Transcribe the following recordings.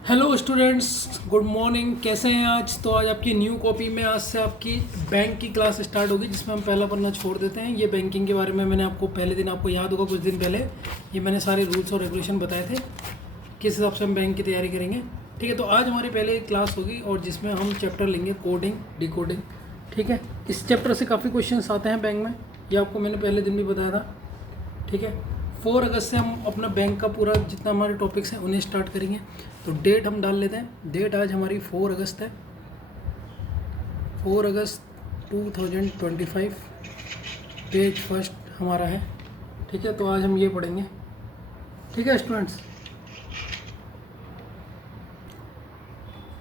Hello students, good morning. कैसे हैं आज? तो आज आपकी न्यू कॉपी में आज से आपकी बैंक की क्लास स्टार्ट होगी, जिसमें हम पहला पन्ना छोड़ देते हैं। ये बैंकिंग के बारे में मैंने आपको पहले दिन, आपको याद होगा कुछ दिन पहले, ये मैंने सारे रूल्स और रेगुलेशन बताए थे किस हिसाब से हम बैंक की तैयारी करेंगे। ठीक है, तो आज हमारी पहले एक क्लास होगी और जिसमें हम चैप्टर लेंगे कोडिंग डिकोडिंग। ठीक है, इस चैप्टर से काफ़ी क्वेश्चन आते हैं बैंक में, ये आपको मैंने पहले दिन भी बताया था। ठीक है, 4 अगस्त से हम अपना बैंक का पूरा जितना हमारे टॉपिक्स हैं उन्हें स्टार्ट करेंगे। तो डेट हम डाल लेते हैं। डेट आज हमारी 4 अगस्त है, 4 अगस्त 2025। पेज फर्स्ट हमारा है। ठीक है, तो आज हम ये पढ़ेंगे। ठीक है स्टूडेंट्स,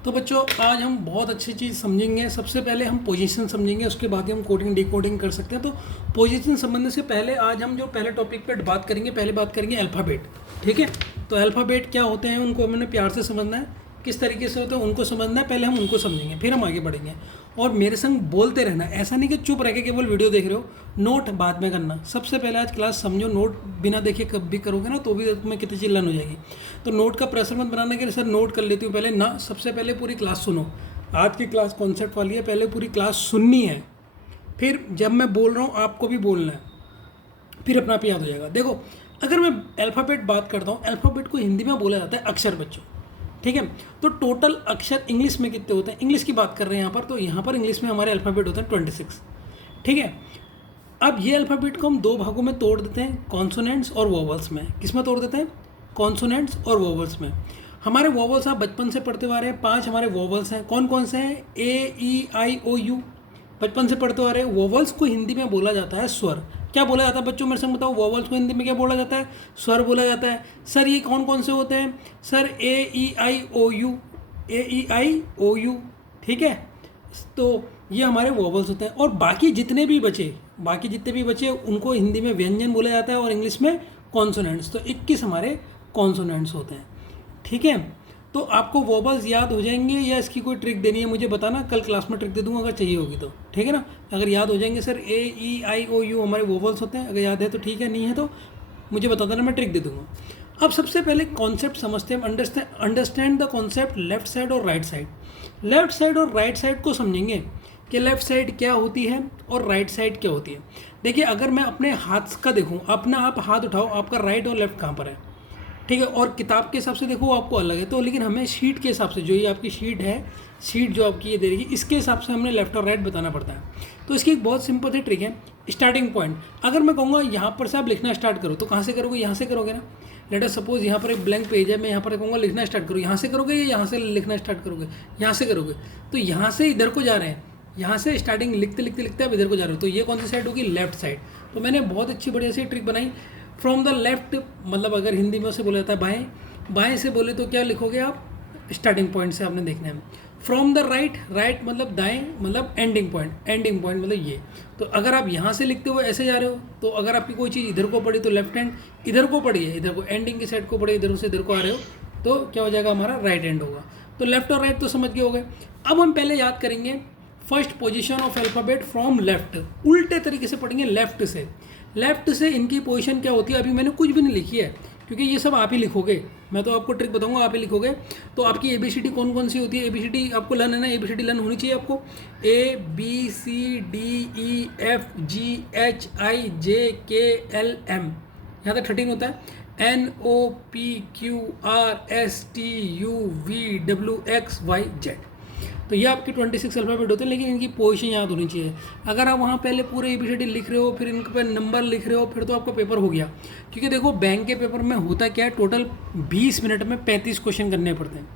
तो बच्चों आज हम बहुत अच्छी चीज़ समझेंगे। सबसे पहले हम पोजीशन समझेंगे, उसके बाद ही हम कोडिंग डिकोडिंग कर सकते हैं। तो पोजीशन समझने से पहले आज हम जो पहले टॉपिक पे बात करेंगे, पहले बात करेंगे अल्फ़ाबेट। ठीक है, तो अल्फ़ाबेट क्या होते हैं उनको हमने प्यार से समझना है, किस तरीके से होते हैं उनको समझना है। पहले हम उनको समझेंगे, फिर हम आगे बढ़ेंगे। और मेरे संग बोलते रहना, ऐसा नहीं कि चुप रह के केवल वीडियो देख रहे हो। नोट बाद में करना। सबसे पहले आज क्लास समझो, नोट बिना देखे कब भी करोगे ना तो भी तुम्हें कितनी चिल्लान हो जाएगी। तो नोट का प्रेशर मत बनाना कि सर नोट कर लेती हूँ पहले ना। सबसे पहले पूरी क्लास सुनो। आज की क्लास कॉन्सेप्ट वाली है, पहले पूरी क्लास सुननी है, फिर जब मैं बोल रहा हूँ आपको भी बोलना है, फिर अपना आप याद हो जाएगा। देखो, अगर मैं अल्फ़ाबेट बात करता हूँ, अल्फ़ाबेट को हिंदी में बोला जाता है अक्षर बच्चों। ठीक है, तो टोटल अक्षर इंग्लिश में कितने होते हैं, इंग्लिश की बात कर रहे हैं यहाँ पर, तो यहाँ पर इंग्लिश में हमारे अल्फ़ाबेट होते हैं 26। ठीक है, अब ये अल्फ़ाबेट को हम 2 भागों में तोड़ देते हैं, कॉन्सोनेंट्स और वोवल्स में। किस में तोड़ देते हैं? कॉन्सोनेंट्स और वोवल्स में। हमारे वोवल्स आप बचपन से पढ़ते आ रहे हैं, 5 हमारे वोवल्स हैं। कौन कौन से हैं? ए ई आई ओ यू, बचपन से पढ़ते आ रहे हैं। वोवल्स को हिंदी में बोला जाता है स्वर। क्या बोला जाता है बच्चों, मेरे संग बताओ, वोवल्स को हिंदी में क्या बोला जाता है? स्वर बोला जाता है। सर ये कौन कौन से होते हैं? Sir A E I O U, A E I O U. ठीक है, तो ये हमारे वोवल्स होते हैं। और बाकी जितने भी बचे उनको हिंदी में व्यंजन बोला जाता है और इंग्लिश में कॉन्सोनेंट्स। तो 21 हमारे कॉन्सोनेंट्स होते हैं। ठीक है, तो आपको वोवल्स याद हो जाएंगे या इसकी कोई ट्रिक देनी है मुझे बताना, कल क्लास में ट्रिक दे दूंगा अगर चाहिए होगी तो। ठीक है ना, अगर याद हो जाएंगे sir A E I O U हमारे वोवल्स होते हैं, अगर याद है तो ठीक है, नहीं है तो मुझे बता देना, मैं ट्रिक दे दूंगा। अब सबसे पहले कॉन्सेप्ट समझते हैं। Understand the concept left side और राइट साइड। लेफ्ट साइड और राइट साइड को समझेंगे कि लेफ़्ट साइड क्या होती है और राइट साइड क्या होती है। देखिए, अगर मैं अपने हाथ का देखूँ, अपना आप हाथ उठाओ, आपका राइट और लेफ्ट कहाँ पर है? ठीक है, और किताब के हिसाब से देखो आपको अलग है, तो लेकिन हमें शीट के हिसाब से, जो ये आपकी शीट है, शीट जो आपकी ये दे रही है, इसके हिसाब से हमने लेफ्ट और राइट बताना पड़ता है। तो इसकी एक बहुत सिंपल सी ट्रिक है, स्टार्टिंग पॉइंट। अगर मैं कहूँगा यहाँ पर से आप लिखना स्टार्ट करो, तो कहाँ से करोगे? यहाँ से करोगे ना। लेट अस सपोज यहाँ पर एक ब्लैंक पेज है, मैं यहाँ पर कहूँगा लिखना स्टार्ट करो, यहाँ से करोगे या यहाँ से लिखना स्टार्ट करोगे? यहाँ से करोगे। तो यहाँ से इधर को जा रहे हैं, यहाँ से स्टार्टिंग लिखते लिखते लिखते आप इधर को जा रहे हो, तो ये कौन सी साइड होगी? Left side. तो मैंने बहुत अच्छी बढ़िया सी ट्रिक बनाई। फ्रॉम द लेफ्ट, मतलब अगर हिंदी में उसे बोला जाता है बाएं, बाएं से बोले तो क्या लिखोगे आप? स्टार्टिंग पॉइंट से आपने देखना है। फ्रॉम द राइट, राइट मतलब दाएं, मतलब एंडिंग पॉइंट, एंडिंग पॉइंट मतलब ये। तो अगर आप यहाँ से लिखते हुए ऐसे जा रहे हो, तो अगर आपकी कोई चीज़ इधर को पड़ी तो लेफ्ट हैंड, इधर को पड़ी है, इधर को एंडिंग की साइड को पड़ी, इधर से इधर को आ रहे हो, तो क्या हो जाएगा? हमारा राइट हैंड होगा। तो लेफ्ट और राइट तो समझ गए हो गए। अब हम पहले याद करेंगे first position of alphabet from left. उल्टे तरीके से पढ़ेंगे लेफ्ट से। लेफ्ट से इनकी पोजीशन क्या होती है, अभी मैंने कुछ भी नहीं लिखी है क्योंकि ये सब आप ही लिखोगे, मैं तो आपको ट्रिक बताऊंगा, आप ही लिखोगे। तो आपकी ABCD कौन कौन सी होती है? ABCD आपको लर्न है ना, ABCD लर्न होनी चाहिए आपको। ABCDEFGHIJKLM, यहाँ तक 13 होता है। NOPQRSTUVWXYZ, तो ये आपके 26 अल्फ़ाबेट होते हैं, लेकिन इनकी पोजीशन याद होनी चाहिए। अगर आप वहाँ पहले पूरे ABCD लिख रहे हो, फिर इनके पर नंबर लिख रहे हो, फिर तो आपका पेपर हो गया। क्योंकि देखो, बैंक के पेपर में होता क्या है, टोटल 20 मिनट में 35 क्वेश्चन करने पड़ते हैं।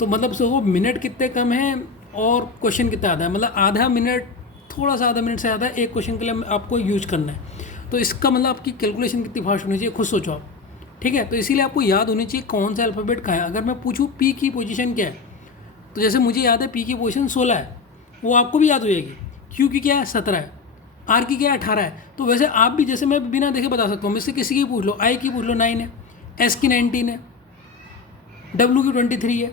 तो मतलब सो वो मिनट कितने कम हैं और क्वेश्चन कितना ज़्यादा है, मतलब आधा मिनट, थोड़ा सा आधा मिनट से ज़्यादा एक क्वेश्चन के लिए आपको यूज करना है। तो इसका मतलब आपकी कैलकुलेशन कितनी फास्ट होनी चाहिए, खुद सोचो आप। ठीक है, तो इसीलिए आपको याद होनी चाहिए कौन सा अल्फ़ाबेट कहाँ है। अगर मैं पूछूँ पी की पोजीशन क्या है, तो जैसे मुझे याद है पी की पोजीशन 16 है, वो आपको भी याद हो जाएगी। क्यू की क्या है? 17 है। आर की क्या है? 18 है। तो वैसे आप भी, जैसे मैं बिना देखे बता सकता हूँ, मुझसे किसी की पूछ लो, आई की पूछ लो 9 है, एस की 19 है, डब्ल्यू की 23 है।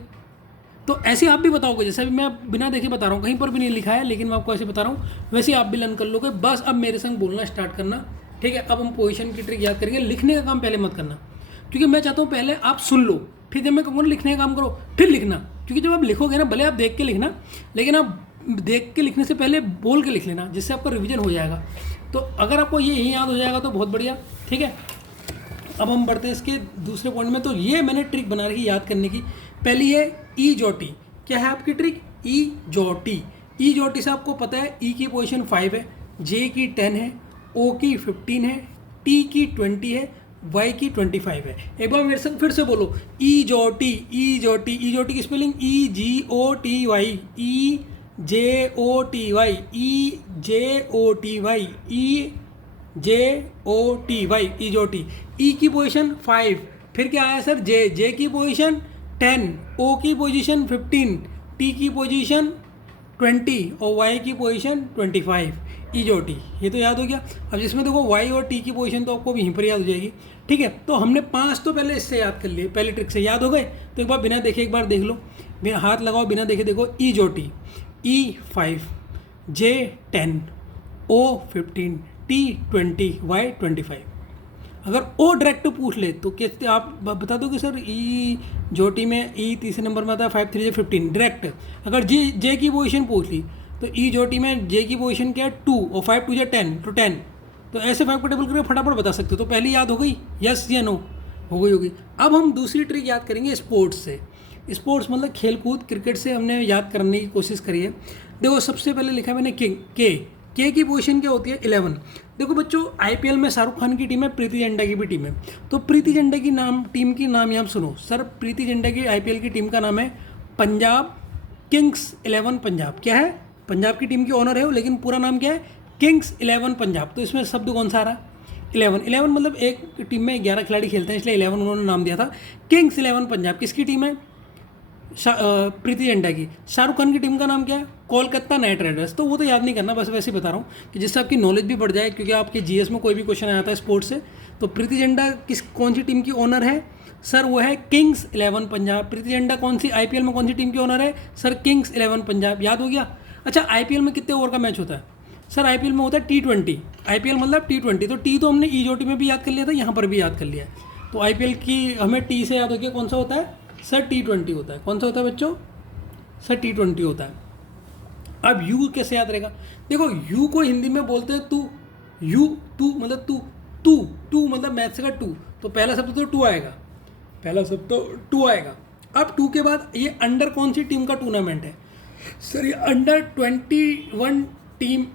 तो ऐसे आप भी बताओगे, जैसे अभी मैं बिना देखे बता रहा हूँ, कहीं पर भी नहीं लिखा है, लेकिन मैं आपको ऐसे बता रहा हूँ, वैसे आप भी लर्न कर लोगे। बस अब मेरे संग बोलना स्टार्ट करना। ठीक है, अब हम पोजीशन की ट्रिक याद करेंगे। लिखने का काम पहले मत करना, क्योंकि मैं चाहता हूँ पहले आप सुन लो, फिर जब मैं कहूँगा लिखने का काम करो फिर लिखना, क्योंकि जब आप लिखोगे ना, भले आप देख के लिखना, लेकिन आप देख के लिखने से पहले बोल के लिख लेना, जिससे आपका रिवीजन हो जाएगा। तो अगर आपको ये यही याद हो जाएगा तो बहुत बढ़िया, ठीक है। अब हम बढ़ते हैं इसके दूसरे पॉइंट में। तो ये मैंने ट्रिक बना रखी याद करने की। पहली है ई जोटी। क्या है आपकी ट्रिक? ई जोटी। ई जोटी से आपको पता है ई की पोजीशन 5 है, जे की 10 है, ओ की 15 है, टी की 20 है, वाई की 25 है। एक बार मेरे से फिर से बोलो, ई जोटी। ई जोटी। ई जोटी की स्पेलिंग ई जी ओ टी वाई, ई जे ओ टी वाई, ई जे ओ टी वाई, ई जे ओ टी वाई, ई जो टी। ई की पोजीशन 5, फिर क्या आया सर? जे। जे की पोजीशन 10, ओ की पोजीशन 15, टी की पोजीशन 20 और वाई की पोजीशन 25, ई जो टी। ये तो याद हो गया। अब जिसमें देखो वाई और टी की पोजीशन तो आपको यहीं पर याद हो जाएगी, ठीक है। तो हमने 5 तो पहले इससे याद कर लिए, पहली ट्रिक से याद हो गए। तो एक बार बिना देखे एक बार देख लो, बिना हाथ लगाओ, बिना देखे देखो। ई जो टी, ई 5, जे 10, ओ 15, टी 20, वाई 25। अगर ओ डायरेक्ट पूछ ले तो कैसे आप बता दो कि सर ई जो टी में ई तीसरे नंबर में आता है, 5 3 15 डायरेक्ट। अगर जे की पोजीशन पूछ ली तो ई जो टी में जे की पोजीशन क्या है? 2 और 5 2 10 तो 10। तो ऐसे 5 को टेबल करके फटाफट बता सकते हो। तो पहली याद हो गई, यस या नो? हो गई होगी। अब हम दूसरी ट्रिक याद करेंगे स्पोर्ट्स से। स्पोर्ट्स मतलब खेल कूद, क्रिकेट से हमने याद करने की कोशिश करी है। देखो सबसे पहले लिखा है मैंने के की पोजीशन क्या होती है? 11। देखो बच्चों, आईपीएल में शाहरुख खान की टीम है, प्रीति जिंटा की भी टीम है। तो प्रीति जिंटा की टीम की नाम यहाँ सुनो सर। प्रीति जिंटा की आईपीएल की टीम का नाम है पंजाब किंग्स 11 पंजाब। क्या है? पंजाब की टीम की ओनर है वो, लेकिन पूरा नाम क्या है? किंग्स 11 पंजाब। तो इसमें शब्द कौन सा आ रहा है? 11 मतलब एक टीम में 11 खिलाड़ी खेलते हैं, इसलिए 11 उन्होंने नाम दिया था। किंग्स 11 पंजाब किसकी टीम है? प्रीति जिंटा की। शाहरुख खान की टीम का नाम क्या है? Kolkata night Riders. तो वो तो याद नहीं करना, बस वैसे ही बता रहा हूँ कि जिससे आपकी नॉलेज भी बढ़ जाए, क्योंकि आपके जीएस में कोई भी क्वेश्चन आया था स्पोर्ट्स से। तो प्रीति जिंटा कौन सी टीम की ओनर है? सर वो है किंग्स 11 पंजाब। प्रीति जिंटा कौन सी आईपीएल में कौन सी टीम की ओनर है? Sir Kings 11 Punjab. याद हो गया। अच्छा, आईपीएल में कितने ओवर का मैच होता है? सर आईपीएल में होता है T20। आईपीएल मतलब T20। तो टी तो हमने ई जो टी में भी याद कर लिया था, यहाँ पर भी याद कर लिया है। तो आईपीएल की हमें टी से याद हो गया, कौन सा होता है? सर T20 होता है। कौन सा होता है बच्चों? सर T20 होता है। अब यू कैसे याद रहेगा? देखो यू को हिंदी में बोलते हैं तू। यू, तू मतलब तू, तू टू मतलब मैथ्स का टू। तो पहला शब्द तो टू आएगा, पहला शब्द तो टू आएगा। अब टू के बाद ये अंडर कौन सी टीम का टूर्नामेंट है? सर ये अंडर 21 टीम,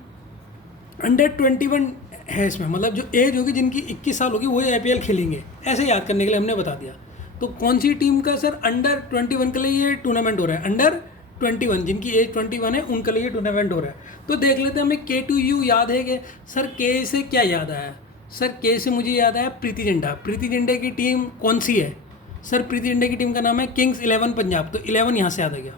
अंडर 21 है इसमें, मतलब जो एज होगी, जिनकी 21 साल होगी, वही आईपीएल खेलेंगे। ऐसे याद करने के लिए हमने बता दिया। तो कौन सी टीम का सर अंडर 21 के लिए ये टूर्नामेंट हो रहा है? अंडर 21, जिनकी एज 21 है, उनके लिए टूर्नामेंट हो रहा है। तो देख लेते हैं, हमें K2U याद है कि सर के से क्या याद आया? सर के से मुझे याद आया प्रीति जिंटा। प्रीति जिंटा की टीम कौन सी है? सर प्रीति जिंटा की टीम का नाम है किंग्स 11 पंजाब। तो 11 यहाँ से याद आ गया,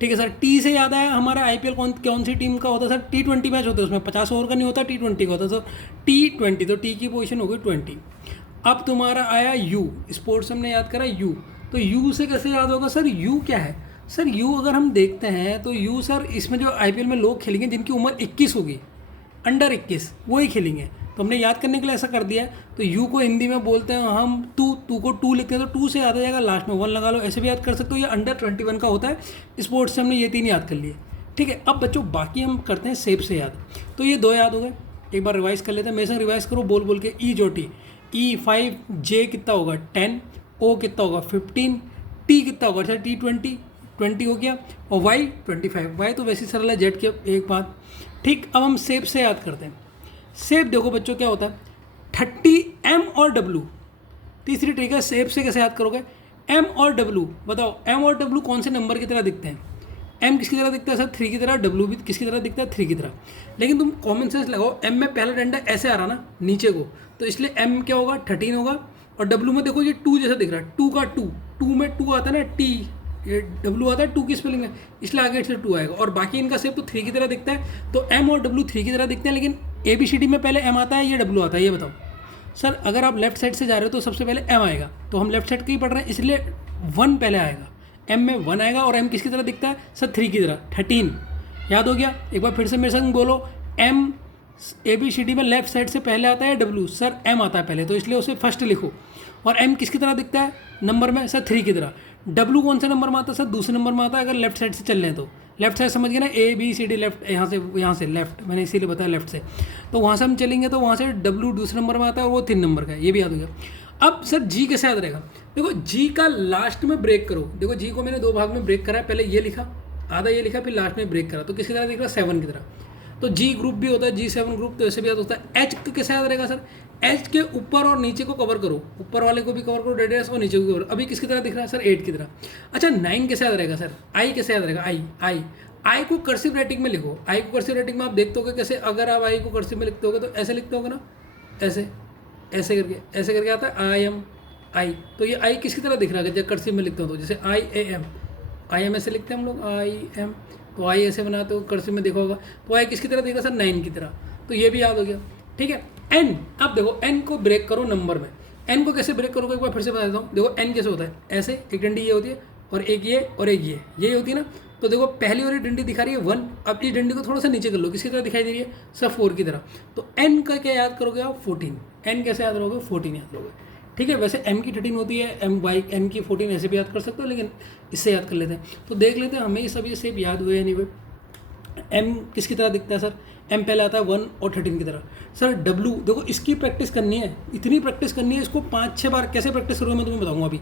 ठीक है सर। टी से याद आया हमारा आईपीएल कौन सी टीम का होता है? सर T20 मैच होता है, उसमें 50 ओवर का नहीं होता, T20 का होता है। सर T20, तो टी की पोजीशन हो गई 20। अब तुम्हारा आया यू, स्पोर्ट्स हमने याद करा यू। तो यू से कैसे याद होगा? सर यू क्या है? सर यू अगर हम देखते हैं तो यू सर इसमें जो आईपीएल में लोग खेलेंगे जिनकी उम्र 21 होगी, अंडर 21, वही खेलेंगे। तो हमने याद करने के लिए ऐसा कर दिया है। तो यू को हिंदी में बोलते हैं हम तू को टू लिखते हैं, तो टू से याद आ जाएगा, लास्ट में 1 लगा लो, ऐसे भी याद कर सकते हो। ये अंडर 21 का होता है। स्पोर्ट्स से हमने ये 3 याद कर लिए, ठीक है। अब बच्चों बाकी हम करते हैं शेप से याद। तो ये 2 याद हो गए, एक बार रिवाइज कर लेते हैं। मेरे से रिवाइज करो बोल के। ई जो टी, E5, जे कितना होगा 10, ओ कितना होगा 15, टी कितना होगा सर T20 20 हो गया, और वाई 25। वाई तो वैसे सरल है, जेड की एक बात, ठीक। अब हम शेप से याद करते हैं। शेप देखो बच्चों क्या होता है? 30 M और W। तीसरी ट्रिक है, शेप से कैसे याद करोगे? M और W बताओ, M और W कौन से नंबर की तरह दिखते हैं? M किसकी तरह दिखता है सर? 3 की तरह। W भी किसकी तरह दिखता है? 3 की तरह। लेकिन तुम कॉमन सेंस लगाओ, M में पहला डंडा ऐसे आ रहा ना नीचे को, तो इसलिए M क्या होगा? 13 होगा। और W में देखो ये 2 जैसा दिख रहा है, 2 का 2 में 2 आता है ना, T, ये W आता है 2 की स्पेलिंग में, इसलिए आगे से 2 आएगा। और बाकी इनका शेप तो 3 की तरह दिखता है। तो M और W 3 की तरह दिखते हैं, लेकिन ABCD में पहले M आता है, ये W आता है। ये बताओ सर, अगर आप लेफ्ट साइड से जा रहे हो तो सबसे पहले M आएगा, तो हम लेफ्ट साइड का ही पढ़ रहे हैं, इसलिए 1 पहले आएगा। M में 1 आएगा, और M किसकी तरह दिखता है सर? 3 की तरह, 13। याद हो गया? एक बार फिर से मेरे संग बोलो। M ABCD में लेफ्ट साइड से पहले आता है W, सर M आता है पहले, तो इसलिए उसे फर्स्ट लिखो। और M किसकी तरह दिखता है नंबर में? सर 3 की तरह। डब्लू कौन से नंबर में आता है सर? दूसरे नंबर में आता है अगर लेफ्ट साइड से चल रहे हैं तो। लेफ्ट साइड समझ गए ना, A B C D left, यहाँ से लेफ्ट, मैंने इसीलिए बताया लेफ्ट से। तो वहाँ से हम चलेंगे तो वहाँ से डब्लू दूसरे नंबर में आता है और वो 3 नंबर का है, ये भी याद हो गया। अब सर जी कैसे याद रहेगा? देखो जी का लास्ट में ब्रेक करो। देखो जी को मैंने 2 भाग में ब्रेक करा है, पहले ये लिखा, आधा ये लिखा, फिर लास्ट में ब्रेक करा, तो किसकी तरह दिख रहा है? 7 की तरह। तो जी ग्रुप भी होता है, G7 ग्रुप, तो ऐसे भी याद होता है। एच कैसे याद रहेगा सर? एच के ऊपर और नीचे को कवर करो, ऊपर वाले को भी कवर करो डेड और नीचे को कवर। अभी किसकी तरह दिख रहा है सर? 8 की तरह। अच्छा 9 कैसे याद रहेगा सर? आई कैसे याद रहेगा? आई को कर्सिव राइटिंग में लिखो। आई को कर्सिव राइटिंग में आप देखते होगे कैसे, अगर आप आई को कर्सिव में लिखते होगे तो ऐसे लिखते होगे ना, ऐसे ऐसे करके आता है आई एम आई। तो ये आई किसकी तरह दिख रहा है जब कर्सिव में लिखते हो? तो जैसे आई एम ऐसे लिखते हैं हम लोग, आई एम, तो आई ऐसे बनाते हो, कर्सिव में देखा होगा। तो आई किसकी तरह दिख रहा है सर? 9 की तरह। तो ये भी याद हो गया, ठीक है। एन, अब देखो एन को ब्रेक करो नंबर में। एन को कैसे ब्रेक करोगे एक बार फिर से बता देता हूँ। देखो एन कैसे होता है? ऐसे एक डंडी ये होती है और एक ये और एक ये होती है ना। तो देखो पहली वाली डंडी दिखा रही है 1, अब इस डंडी को थोड़ा सा नीचे कर लो, किसकी तरह दिखाई दे रही है सर? 4 की तरह। तो एन का क्या याद करोगे आप? 14। एन कैसे याद करोगे? 14 याद करोगे, ठीक है। वैसे एम की 13 होती है, एम बाई एन की 14 ऐसे भी याद कर सकते हो, लेकिन इससे याद कर लेते हैं। तो देख लेते हैं हमें ये सब ये याद हुए या नहीं हुए। एम किसकी तरह दिखता है सर? एम पहले आता है 1 और 13 की तरह। सर डब्लू, देखो इसकी प्रैक्टिस करनी है, इतनी प्रैक्टिस करनी है, इसको 5-6 बार कैसे प्रैक्टिस करोगे मैं तुम्हें बताऊंगा अभी।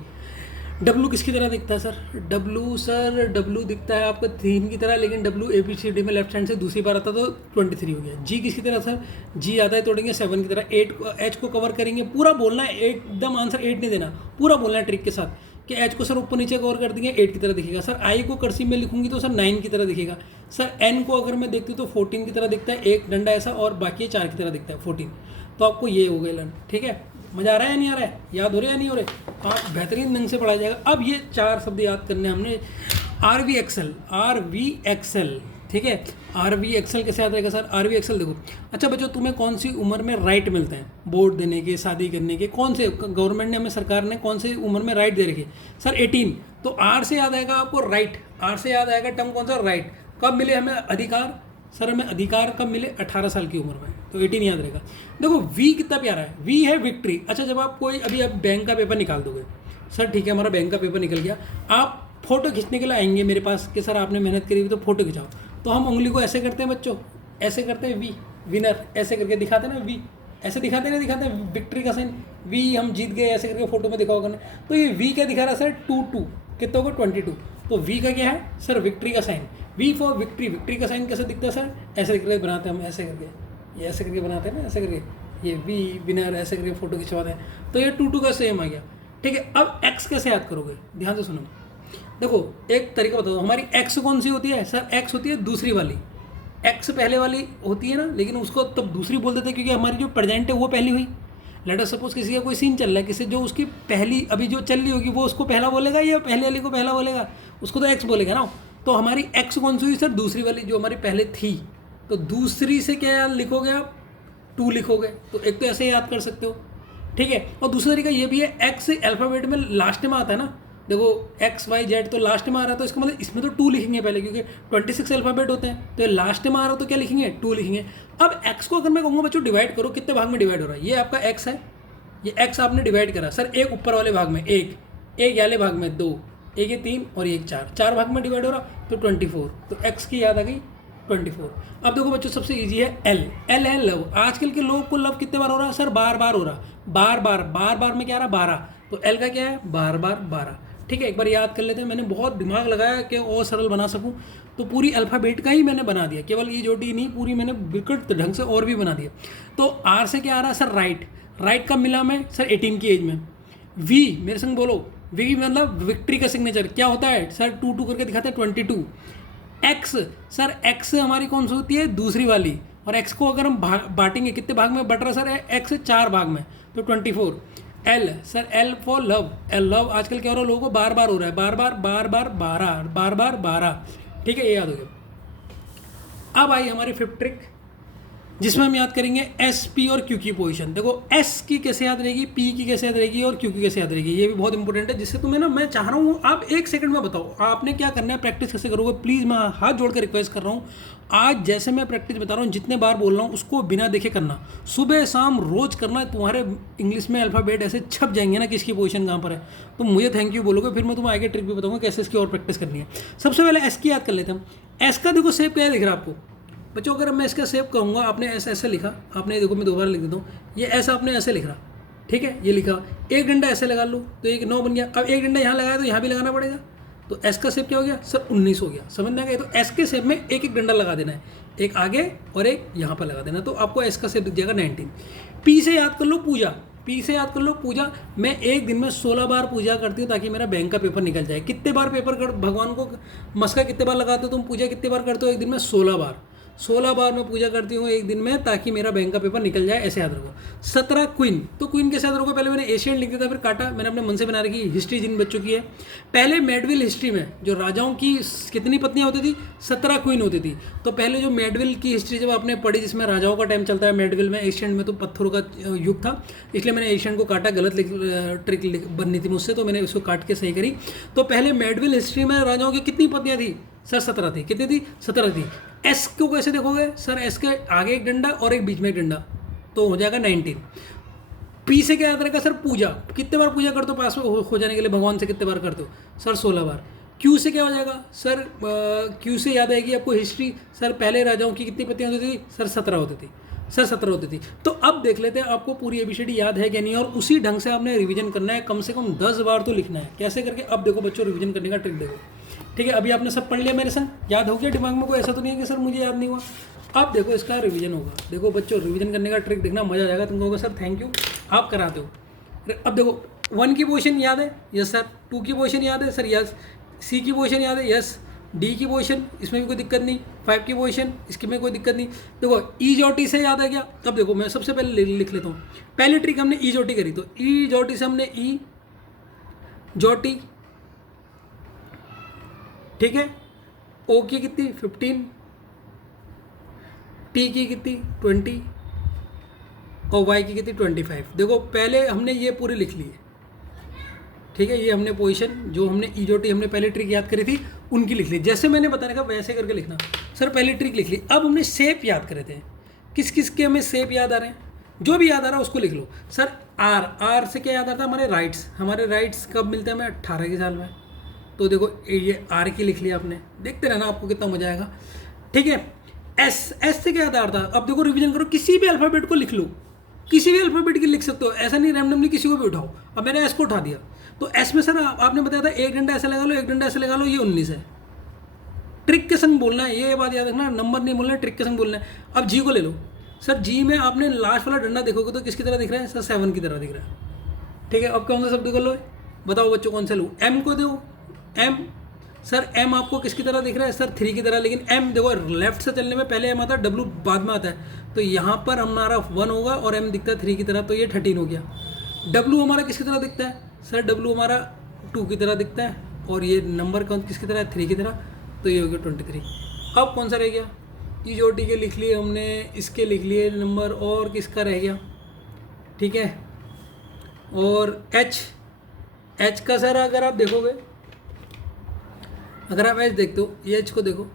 डब्लू किसकी तरह दिखता है सर? डब्लू दिखता है आपका 3 की तरह, लेकिन डब्लू ABCD में लेफ्ट हैंड से दूसरी बार आता तो 23 हो गया। जी किसकी तरह सर? जी आता है तोड़ेंगे 7 की तरह। 8 एच को कवर करेंगे, पूरा बोलना है, एकदम आंसर 8 नहीं देना, पूरा बोलना है ट्रिक के साथ कि एच को सर ऊपर नीचे कवर कर देंगे 8 की तरह दिखेगा। सर आई को कर्सिव में लिखूंगी तो सर 9 की तरह दिखेगा। सर एन को अगर मैं देखती हूँ तो 14 की तरह दिखता है, एक डंडा ऐसा, और बाकी 4 की तरह दिखता है 14। तो आपको ये हो गया लर्न, ठीक है। मज़ा आ रहा है या नहीं आ रहा है? याद हो रहा है या नहीं हो रहा है? आप बेहतरीन ढंग से पढ़ाया जाएगा। अब ये 4 शब्द याद करने हमने। RV एक्सेल, ठीक है। RV एक्सेल कैसे याद रहेगा सर? RV एक्सेल देखो, अच्छा बच्चों तुम्हें कौन सी उम्र में राइट मिलते हैं? बोर्ड देने के, शादी करने के, कौन से गवर्नमेंट ने हमें, सरकार ने कौन सी उम्र में राइट दे रखी है सर? 18। तो आर से याद आएगा आपको राइट, आर से याद आएगा टर्म कौन सा? राइट। कब मिले हमें अधिकार सर? हमें अधिकार कब मिले? 18 साल की उम्र में, तो 18 याद रहेगा। देखो वी कितना प्यारा है, वी है विक्ट्री। अच्छा जब आप कोई अभी आप बैंक का पेपर निकाल दोगे सर, ठीक है, हमारा बैंक का पेपर निकल गया, आप फोटो खींचने के लिए आएंगे मेरे पास कि सर आपने मेहनत करी हुई तो फोटो खिंचाओ। तो हम उंगली को ऐसे करते हैं बच्चों, ऐसे करते हैं वी, विनर ऐसे करके दिखाते हैं ना, वी ऐसे दिखाते हैं विक्ट्री का साइन, वी हम जीत गए ऐसे करके फोटो में दिखा होगा ना। तो ये वी क्या दिखा रहा है सर? 2 कितना होगा? 22। तो वी का क्या है सर? विक्ट्री का sign. V for victory, victory का साइन कैसे दिखता है सर? ऐसे करके बनाते हैं हम, ऐसे करके, ये ऐसे करके बनाते हैं ना, ऐसे करके, ये वी विनर ऐसे करके फोटो खिंचवाते हैं। तो ये 2 का सेम आ गया, ठीक है। अब एक्स कैसे याद करोगे? ध्यान से सुनो, देखो एक तरीका बता दो। हमारी एक्स कौन सी होती है सर? एक्स होती है दूसरी वाली, एक्स पहले वाली होती है ना, लेकिन उसको तब दूसरी बोल देते हैं क्योंकि हमारी जो प्रेजेंट है वो पहली हुई। लेट अस सपोज किसी का कोई सीन चल रहा है, किसी जो उसकी पहली अभी जो चल रही होगी वो उसको पहला बोलेगा या पहले वाली को पहला बोलेगा? उसको तो एक्स बोलेगा ना। तो हमारी एक्स कौन सी हुई सर? दूसरी वाली जो हमारी पहले थी। तो दूसरी से क्या लिखोगे आप? 2 लिखोगे। तो एक तो ऐसे याद कर सकते हो, ठीक है। और दूसरा तरीका ये भी है, एक्स अल्फ़ाबेट में लास्ट में आता है ना, देखो एक्स वाई जेड तो लास्ट में आ रहा है, तो इसका मतलब इसमें तो 2 लिखेंगे पहले, क्योंकि 26 अल्फ़ाबेट होते हैं, तो लास्ट में आ रहा हो तो क्या लिखेंगे? 2 लिखेंगे। अब एक्स को अगर मैं कहूँगा बच्चों डिवाइड करो, कितने भाग में डिवाइड हो रहा है? ये आपका एक्स है, ये एक्स आपने डिवाइड करा सर, एक ऊपर वाले भाग में एक वाले भाग में 2, एक ये 3 और एक 4 भाग में डिवाइड हो रहा, तो 24। तो एक्स की याद आ गई 24। अब देखो बच्चों सबसे इजी है एल है लव। आजकल के लोग को लव कितने बार हो रहा है सर? बार हो रहा, बार में क्या आ रहा? 12। तो एल का क्या है? बार 12, ठीक है। एक बार याद कर लेते हैं, मैंने बहुत दिमाग लगाया कि और सरल बना सकूं, तो पूरी अल्फ़ाबेट का ही मैंने बना दिया, केवल ये जोड़ी नहीं, पूरी मैंने बिल्कुल ढंग से और भी बना दिया। तो आर से क्या आ रहा है सर? राइट कब मिला मैं सर? 18 की एज में। वी मेरे संग बोलो, वी मतलब विक्ट्री का सिग्नेचर क्या होता है सर? 2 करके दिखाते हैं 22। एक्स सर, एक्स हमारी कौन सी होती है? दूसरी वाली। और एक्स को अगर हम बांटेंगे कितने भाग में बट रहा सर? एक्स 4 भाग में, तो 24। L sir, L for love. Love आजकल क्या हो रहा है? लोगों को बार हो रहा है, बार 12, ठीक है, ये याद हो गया। अब आई हमारी 5th ट्रिक, जिसमें हम याद करेंगे एस, पी और क्यू की पोजीशन। देखो एस की कैसे याद रहेगी, पी की कैसे याद रहेगी और क्यू की कैसे याद रहेगी, ये भी बहुत इंपॉर्टेंट है, जिससे तुम्हें ना मैं चाह रहा हूँ आप एक सेकंड में बताओ आपने क्या करना है, प्रैक्टिस कैसे करोगे। प्लीज़ मैं हाथ जोड़ कर रिक्वेस्ट कर रहा हूँ, आज जैसे मैं प्रैक्टिस बता रहा हूँ, जितने बार बोल रहा हूँ उसको बिना देखे करना, सुबह शाम रोज करना। तुम्हारे इंग्लिश में अल्फ़ाबेट ऐसे छप जाएंगे ना किसकी पोजीशन कहाँ पर है, तो मुझे थैंक यू बोलोगे, फिर मैं तुम्हें आगे ट्रिक भी बताऊँगा कैसे इसकी और प्रैक्टिस करनी है। सबसे पहले एस की याद कर लेते हैं हम। एस का देखो शेप क्या दिख रहा है आपको बच्चों, अगर मैं इसका शेप कहूँगा, आपने ऐसा ऐसे लिखा, आपने देखो मैं दोबारा लिख देता हूँ, ये ऐसा आपने ऐसे लिख रहा, ठीक है, ये लिखा, एक डंडा ऐसे लगा लो तो एक 9 बन गया। अब एक डंडा यहाँ लगाया तो यहाँ भी लगाना पड़ेगा, तो एस का शेप क्या हो गया सर 19 हो गया, समझ में आ गया। तो एस के शेप में एक एक डंडा लगा देना है, एक आगे और एक यहाँ पर लगा देना, तो आपको एस का शेप दिख जाएगा 19। पी से याद कर लो पूजा, पी से याद कर लो पूजा। मैं एक दिन में 16 बार पूजा करती हूँ ताकि मेरा बैंक का पेपर निकल जाए। कितने बार पेपर कर भगवान को मस्का कितने बार लगाते हो तुम, पूजा कितने बार करते हो एक दिन में, 16 बार। 16 बार मैं पूजा करती हूँ एक दिन में ताकि मेरा बैंक का पेपर निकल जाए, ऐसे याद रखो। 17 क्वीन, तो क्वीन कैसे याद रखो, पहले मैंने एशियन लिख दिया था, फिर काटा, मैंने अपने मन से बना रखी हिस्ट्री जिन बच्चों की है। पहले मेडविल हिस्ट्री में जो राजाओं की कितनी पत्नियां होती थी, 17 क्वीन होती थी। तो पहले जो मेडविल की हिस्ट्री जब आपने पढ़ी, जिसमें राजाओं का टाइम चलता है, मेडविल में, एशियन में तो पत्थरों का युग था, इसलिए मैंने एशियन को काटा, गलत ट्रिक बननी थी मुझसे, तो मैंने उसको काट के सही करी। तो पहले मेडविल हिस्ट्री में राजाओं की कितनी पत्नियां थी सर, 17 थी। कितनी थी, 17 थी। एस को कैसे देखोगे सर, एस के आगे एक डंडा और एक बीच में एक डंडा, तो हो जाएगा 19। पी से क्या याद रहेगा सर, पूजा, कितने बार पूजा करते हो पास में हो जाने के लिए, भगवान से कितने बार करते हो सर, 16 बार। क्यू से क्या हो जाएगा सर, क्यू से याद आएगी आपको हिस्ट्री, सर पहले राजाओं की कितनी पत्नियां होती थी सर, 17 होती थी सर, 17 होती थी। तो अब देख लेते हैं आपको पूरी एबीसीडी याद है क्या नहीं, और उसी ढंग से आपने रिवीजन करना है, कम से कम 10 बार तो लिखना है। कैसे करके, अब देखो बच्चों रिवीजन करने का ट्रिक देखो, ठीक है। अभी आपने सब पढ़ लिया मेरे संग, याद हो गया दिमाग में, कोई ऐसा तो नहीं है कि सर मुझे याद नहीं हुआ। अब देखो इसका रिवीजन होगा, देखो बच्चों रिवीजन करने का ट्रिक देखना, मजा आ जाएगा तुम कहोगे सर थैंक यू आप कराते हो। अब देखो 1 की पोजीशन याद है, यस सर। 2 की पोजीशन याद है सर, यस। सी की पोजीशन याद है, यस। डी की पोजीशन, इसमें भी कोई दिक्कत नहीं। 5 की पोजीशन, इसके में कोई दिक्कत नहीं। देखो ई जॉटी से याद है क्या, अब देखो मैं सबसे पहले लिख लेता हूँ। पहली ट्रिक हमने ई जॉटी करी, तो ई जॉटी से हमने ई जॉटी, ठीक है। ओ की कितनी 15, टी की कितनी 20 और वाई की कितनी 25। देखो पहले हमने ये पूरी लिख ली है, ठीक है। ये हमने पोजीशन जो हमने ई जो टी हमने पहले ट्रिक याद करी थी उनकी लिख ली, जैसे मैंने बताने का वैसे करके लिखना। सर पहली ट्रिक लिख ली, अब हमने शेप याद करे थे, किस किस के हमें शेप याद आ रहे हैं, जो भी याद आ रहा है उसको लिख लो। सर आर, आर से क्या याद आता है, हमारे राइट्स, हमारे राइट्स कब मिलते हैं हमें 18 के साल में, तो देखो ये आर की लिख लिया आपने, देखते रहना आपको कितना मजा आएगा, ठीक है। एस, एस से क्या याद आ रहा था, अब देखो रिवीजन करो, किसी भी अल्फ़ाबेट को लिख लो, किसी भी अल्फ़ाबेट की लिख सकते हो, ऐसा नहीं रैंडमली किसी को भी उठाओ। अब मैंने एस को उठा दिया, तो एस में सर आपने बताया था एक डंडा ऐसे लगा लो, एक डंडा ऐसे लगा लो, ये 19 है। ट्रिक के संग बोलना है, ये बात याद रखना, नंबर नहीं बोलना है, ट्रिक के संग बोलना है। अब जी को ले लो सर, जी में आपने लास्ट वाला डंडा देखोगे तो किसकी तरह दिख रहा है सर, 7 की तरह दिख रहा है, ठीक है। अब कौन सा शब्द कर लो, बताओ बच्चों कौन सा लूँ, एम को दो, एम, सर एम आपको किसकी तरह दिख रहा है सर, 3 की तरह, लेकिन एम देखो लेफ्ट से चलने में पहले एम आता है, डब्लू बाद में आता है, तो यहाँ पर हमारा 1 होगा और एम दिखता है 3 की तरह, तो ये 13 हो गया। डब्लू हमारा किसकी तरह दिखता है सर, डब्लू हमारा 2 की तरह दिखता है, और ये नंबर कौन किसकी तरह है, 3 की तरह, तो ये हो गया 23। अब कौन सा रह गया, ई जो टी के लिख लिए हमने, इसके लिख लिए नंबर, और किसका रह गया, ठीक है। और एच, एच का सर अगर आप देखोगे, अगर आप एच देखते हो, ये एच को देखो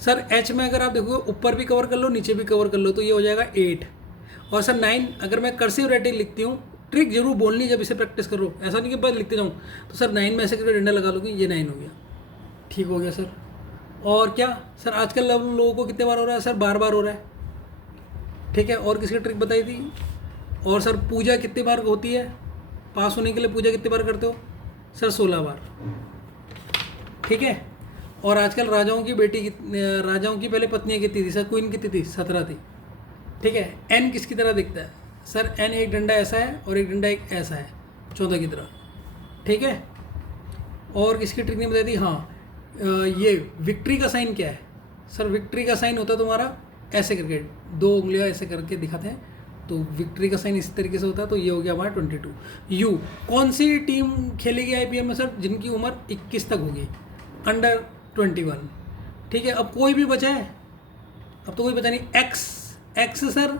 सर, एच में अगर आप देखोगे ऊपर भी कवर कर लो नीचे भी कवर कर लो, तो ये हो जाएगा 8। और सर 9, अगर मैं कर्सिव राइटिंग लिखती हूँ, ट्रिक जरूर बोलनी जब इसे प्रैक्टिस करो, ऐसा नहीं कि बस लिखते जाऊँ, तो सर 9 में ऐसे करके डंडा लगा लूँगी, ये 9 हो गया, ठीक हो गया सर। और क्या सर, आजकल लोगों को कितने बार हो रहा है सर, बार बार हो रहा है, ठीक है। और किसकी ट्रिक बताई थी, और सर पूजा कितनी बार होती है, पास होने के लिए पूजा कितनी बार करते हो सर, 16 बार, ठीक है। और आजकल राजाओं की बेटी राजाओं की पहले पत्नियाँ कितनी थी सर, क्वीन कितनी थी, 17 थी, ठीक है। एन किसकी तरह दिखता है सर, एन एक डंडा ऐसा है और एक डंडा एक ऐसा है, 14 की तरह, ठीक है। और किसकी ट्रिक नहीं बताई थी, हाँ ये विक्ट्री का साइन क्या है सर, विक्ट्री का साइन होता है तुम्हारा ऐसे करके 2 उंगलियां ऐसे करके दिखाते हैं, तो विक्ट्री का साइन इस तरीके से होता है, तो ये हो गया हमारा 22। यू, कौन सी टीम खेलेगी आईपीएल में सर, जिनकी उम्र 21 तक होगी, अंडर 21, ठीक है। अब कोई भी बचा है अब तो कोई पता नहीं। एक्स, एक्स सर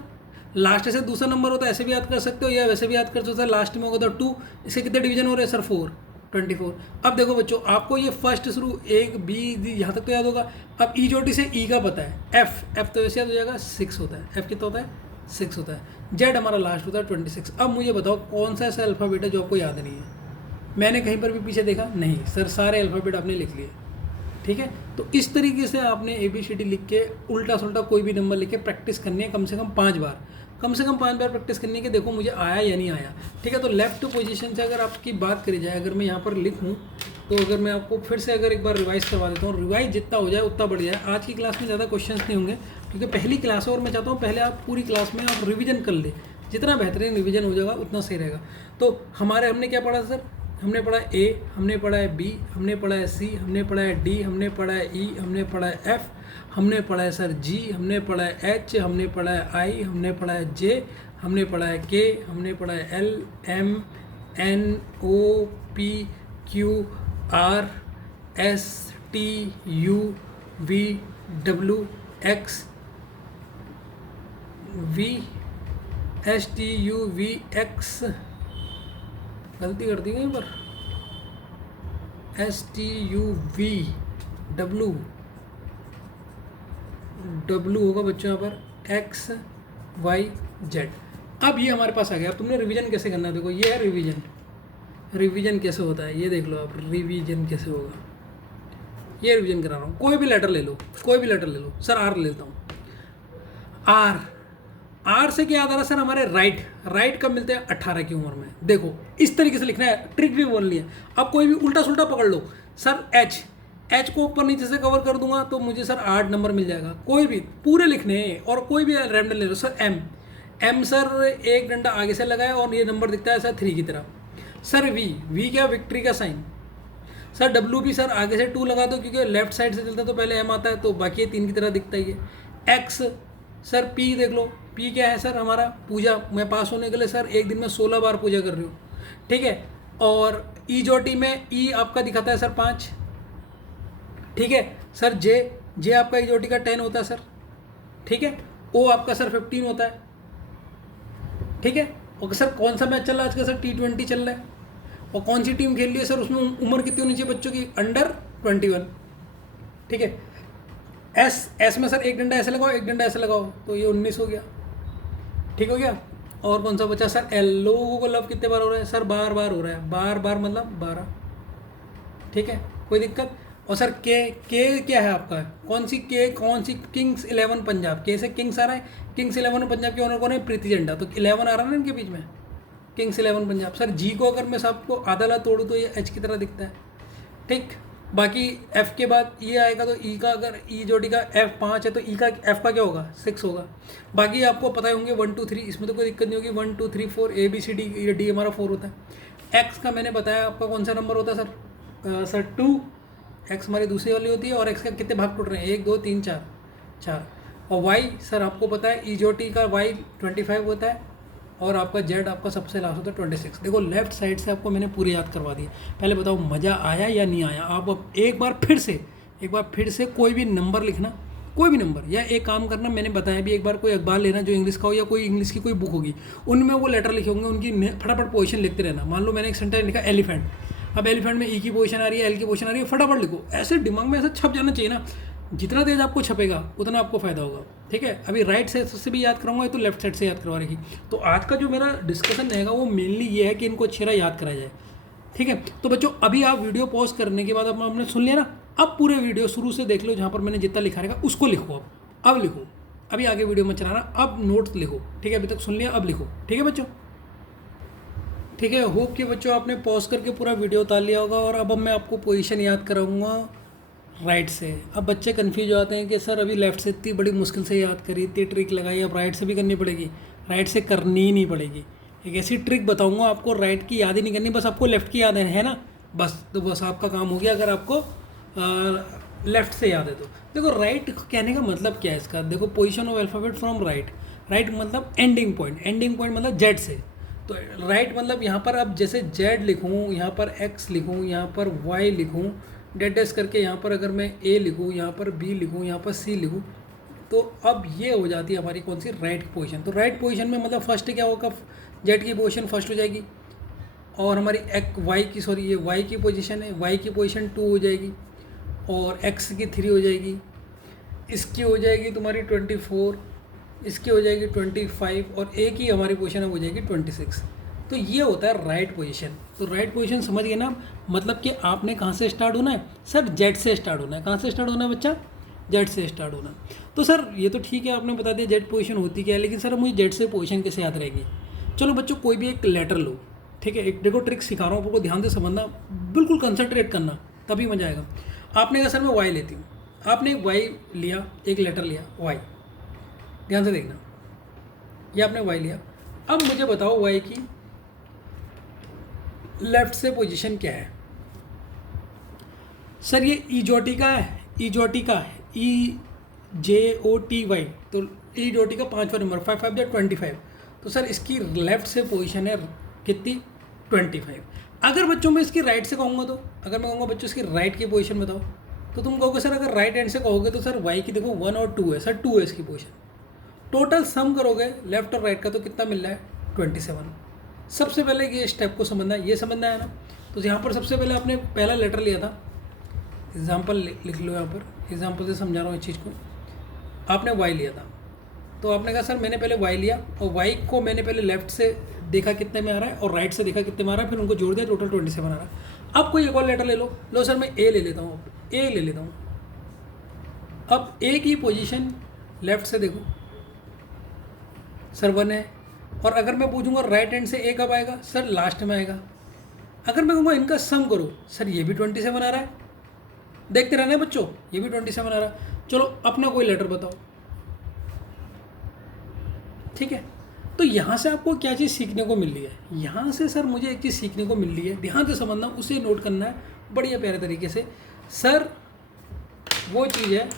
लास्ट से दूसरा नंबर होता है, ऐसे भी याद कर सकते हो या वैसे भी याद कर सकते हो। लास्ट में होगा तो 2, इसके कितने डिवीजन हो रहे हैं सर 4, 24। अब देखो बच्चों, आपको ये फर्स्ट शुरू एक बी यहाँ तक तो याद होगा। अब ई जोटी से ई का पता है, एफ, एफ तो वैसे याद हो जाएगा 6 होता है। एफ कितना होता है 6 होता है। जेड हमारा लास्ट होता है 26। अब मुझे बताओ कौन सा ऐसा अल्फ़ाबेट है जो आपको याद नहीं है। मैंने कहीं पर भी पीछे देखा नहीं सर, सारे अल्फ़ाबेट आपने लिख लिए। ठीक है, तो इस तरीके से आपने ABCD लिख के उल्टा सुल्टा कोई भी नंबर लिख के प्रैक्टिस करनी है कम से कम 5 बार, कम से कम 5 बार प्रैक्टिस करनी है कि देखो मुझे आया या नहीं आया। ठीक है, तो लेफ्ट पोजीशन से अगर आपकी बात करी जाए, अगर मैं यहाँ पर लिखूँ तो अगर मैं आपको फिर से अगर एक बार रिवाइज करवा देता हूँ, रिवाइज जितना हो जाए उतना बढ़िया है। आज की क्लास में ज़्यादा क्वेश्चंस नहीं होंगे क्योंकि पहली क्लास है और मैं चाहता हूँ पहले आप पूरी क्लास में आप रिवीजन कर ले, जितना बेहतरीन रिवीजन हो जाएगा उतना सही रहेगा। तो हमने क्या पढ़ा सर, हमने पढ़ा ए, हमने पढ़ा है बी, हमने पढ़ा है सी, हमने पढ़ा है डी, हमने पढ़ा है ई, हमने पढ़ा है एफ, हमने पढ़ा है सर जी, हमने पढ़ा है एच, हमने पढ़ा है आई, हमने पढ़ा है जे, हमने पढ़ा है के, हमने पढ़ा है L, M, N, O, P, Q, R, S, T, U, V, W, X, V, S, T, U, V, X, गलती कर दी कहीं पर, S, T, U, V, W, W होगा बच्चों यहाँ पर, एक्स, वाई, जेड। अब ये हमारे पास आ गया। अब तुमने रिवीजन कैसे करना है, देखो ये है रिवीजन। रिवीजन कैसे होता है ये देख लो आप, रिवीजन कैसे होगा ये रिवीजन करा रहा हूँ। कोई भी लेटर ले लो, कोई भी लेटर ले लो। सर आर लेता हूँ, आर, आर से क्या याद आ रहा है सर हमारे राइट, राइट कब मिलते हैं 18 की उम्र में। देखो इस तरीके से लिखना है, ट्रिक भी बोलनी है। अब कोई भी उल्टा सुल्टा पकड़ लो सर, एच, एच को ऊपर नीचे से कवर कर दूंगा तो मुझे सर 8 नंबर मिल जाएगा। कोई भी पूरे लिखने हैं और कोई भी रैंडम ले लो। सर एम, एम सर एक डंडा आगे से लगाए और ये नंबर दिखता है सर 3 की तरह। सर वी, वी क्या विक्ट्री का साइन। सर डब्ल्यू भी सर आगे से 2 लगा दो क्योंकि लेफ्ट साइड से चलता है तो पहले एम आता है तो बाकी 3 की तरह दिखता ही है। एक्स, सर पी देख लो, पी क्या है सर हमारा पूजा। मैं पास होने के लिए सर एक दिन में 16 बार पूजा कर रही हूँ। ठीक है, और ई जो टी में ई आपका दिखाता है सर 5। ठीक है सर, जे, जे आपका ई जो टी का 10 होता है सर। ठीक है, ओ आपका सर 15 होता है। ठीक है, और सर कौन सा मैच चल रहा है आज का सर, T20 चल रहा है। और कौन सी टीम खेल रही है सर, उसमें उम्र कितनी होनी चाहिए बच्चों की, अंडर 21। ठीक है, एस, एस में सर एक डंडा ऐसे लगाओ एक डंडा ऐसे लगाओ तो ये 19 हो गया। ठीक हो गया। और कौन सा बचा सर, एल, लोगों को लव कितने बार हो रहा है सर, बार बार हो रहा है, बार बार मतलब 12। ठीक है, कोई दिक्कत। और सर के क्या है आपका, कौन सी के, कौन सी, किंग्स 11 पंजाब, के से किंग्स आ रहा है। किंग्स 11 पंजाब के ओनर कौन है, प्रीति जिंटा, तो 11 आ रहा है ना इनके बीच में, किंग्स 11 पंजाब। सर जी को अगर मैं सबको आधा ला तोड़ूँ तो ये एच की तरह दिखता है। ठीक, बाकी एफ के बाद ये आएगा तो ई का, अगर ई जोड़ी का एफ 5 है तो ई का एफ का क्या होगा 6 होगा। बाकी आपको पता ही होंगे 1 2 3, इसमें तो कोई दिक्कत नहीं होगी। 1 2 3 4 ए बी सी डी, ये डी हमारा 4 होता है। एक्स का मैंने बताया आपका कौन सा नंबर होता है सर, सर 2, एक्स हमारी दूसरी वाली होती है। और एक्स का कितने भाग टूट रहे हैं, 1 2 3 4, 4। और वाई सर आपको पता है ई जो टी का वाई 25 होता है और आपका जेड आपका सबसे लास्ट होता है 26। देखो लेफ्ट साइड से आपको मैंने पूरे याद करवा दिए। पहले बताओ मज़ा आया या नहीं आया। आप अब एक बार फिर से कोई भी नंबर लिखना, कोई भी नंबर, या एक काम करना, मैंने बताया भी एक बार कोई अखबार लेना जो इंग्लिश का हो या कोई इंग्लिश की कोई बुक होगी, उनमें वो लेटर लिखे होंगे, उनकी फटाफट पोजीशन लिखते रहना। मान लो मैंने एक सेंटेंस लिखा एलिफेंट, अब एलिफेंट में ई की पोजीशन आ रही है, एल की पोजीशन आ रही है, फटाफट लिखो। ऐसे दिमाग में ऐसा छप जाना चाहिए ना, जितना तेज आपको छपेगा उतना आपको फ़ायदा होगा। ठीक है, अभी राइट साइड से भी याद कराऊंगा तो लेफ्ट साइड से याद करवा रही। तो आज का जो मेरा डिस्कशन रहेगा वो मेनली ये है कि इनको अच्छी तरह याद कराया जाए। ठीक है, तो बच्चों अभी आप वीडियो पॉज करने के बाद अब आपने सुन लिया ना, अब पूरे वीडियो शुरू से देख लो, जहाँ पर मैंने जितना लिखा रहेगा उसको लिखो। अब लिखो, अभी आगे वीडियो मत चलाना, अब नोट्स लिखो। ठीक है, अभी तक सुन लिया, अब लिखो। ठीक है बच्चों, ठीक है। होप कि बच्चों आपने पॉज करके पूरा वीडियो उतार लिया होगा। और अब मैं आपको पोजीशन याद कराऊंगा राइट से। अब बच्चे कंफ्यूज हो जाते हैं कि सर अभी लेफ़्ट से इतनी बड़ी मुश्किल से याद करी, इतनी ट्रिक लगाई, अब राइट से भी करनी पड़ेगी। राइट से करनी ही नहीं पड़ेगी। एक ऐसी ट्रिक बताऊंगा आपको, राइट की याद ही नहीं करनी, बस आपको लेफ़्ट की याद है ना, बस तो बस आपका काम हो गया। अगर आपको लेफ़्ट से याद है तो देखो राइट कहने का मतलब क्या है इसका। देखो position of alphabet from right, right मतलब एंडिंग पॉइंट, एंडिंग पॉइंट मतलब जेड से। तो राइट मतलब यहाँ पर अब जैसे जेड लिखूँ, यहाँ पर एक्स लिखूँ, यहाँ पर वाई लिखूँ, डेट डैश करके यहाँ पर अगर मैं ए लिखूँ, यहाँ पर बी लिखूँ, यहाँ पर सी लिखूँ, तो अब ये हो जाती है हमारी कौन सी, राइट की पोजीशन। तो राइट पोजीशन में मतलब फर्स्ट क्या होगा, जेड की पोजीशन फर्स्ट हो जाएगी, और हमारी वाई की, सॉरी ये वाई की पोजीशन है, वाई की पोजीशन 2 हो जाएगी, और एक्स की 3 हो जाएगी, इसकी हो जाएगी तुम्हारी 24, इसकी हो जाएगी 25, और ए की हमारी पोजीशन हो जाएगी 26। तो ये होता है राइट पोजीशन। तो राइट पोजीशन समझ गए ना, मतलब कि आपने कहाँ से स्टार्ट होना है सर, जेड से स्टार्ट होना है। कहाँ से स्टार्ट होना है बच्चा, जेड से स्टार्ट होना। तो सर ये तो ठीक है, आपने बता दिया जेड पोजीशन होती क्या है, लेकिन सर मुझे जेड से पोजीशन कैसे याद रहेगी। चलो बच्चों कोई भी एक लेटर लो, ठीक है, एक देखो ट्रिक सिखा रहा हूँ आपको, ध्यान से समझना, बिल्कुल कंसंट्रेट करना, तभी मजा आएगा। आपने कहा सर मैं वाई लेती हूँ, आपने वाई लिया, एक लेटर लिया वाई, ध्यान से देखना, ये आपने वाई लिया। अब मुझे बताओ वाई की लेफ्ट से पोजीशन क्या है। सर ये ईजोटिका है, ईजोटिका है, EJOTY, तो ईजोटिका 5वां नंबर, 5 5 25। तो सर इसकी लेफ्ट से पोजीशन है कितनी, 25। अगर बच्चों में इसकी राइट से कहूँगा, तो अगर मैं कहूँगा बच्चों इसकी राइट की पोजीशन बताओ, तो तुम कहोगे सर अगर राइट हैंड से कहोगे तो सर वाई की देखो 1 और 2 है, सर 2 है इसकी पोजीशन। टोटल सम करोगे लेफ्ट और राइट का तो कितना मिल रहा है, 27। सबसे पहले ये स्टेप को समझना है, ये समझना है ना। तो यहाँ पर सबसे पहले आपने पहला लेटर लिया था, एग्जाम्पल लिख लो यहाँ पर, एग्जाम्पल से समझा रहा हूँ इस चीज़ को। आपने वाई लिया था, तो आपने कहा सर मैंने पहले वाई लिया, और वाई को मैंने पहले लेफ्ट से देखा कितने में आ रहा है, और राइट से देखा कितने में आ रहा है, फिर उनको जोड़ दिया, टोटल 27 आ रहा है। अब कोई एक और लेटर ले लो सर मैं ए ले लेता हूँ, ए ले लेता हूँ। अब ए की पोजीशन लेफ्ट से देखो सर 1 है, और अगर मैं पूछूंगा राइट हैंड से ए कब आएगा, सर लास्ट में आएगा। अगर मैं कहूँगा इनका सम करो, सर ये भी 27 आ रहा है, देखते रहना है बच्चों, ये भी 27 आ रहा है। चलो अपना कोई लेटर बताओ, ठीक है। तो यहाँ से आपको क्या चीज़ सीखने को मिल रही है, यहाँ से सर मुझे एक चीज़ सीखने को मिल रही है, ध्यान से समझना, उसे नोट करना है बढ़िया प्यारे तरीके से। सर वो चीज़ है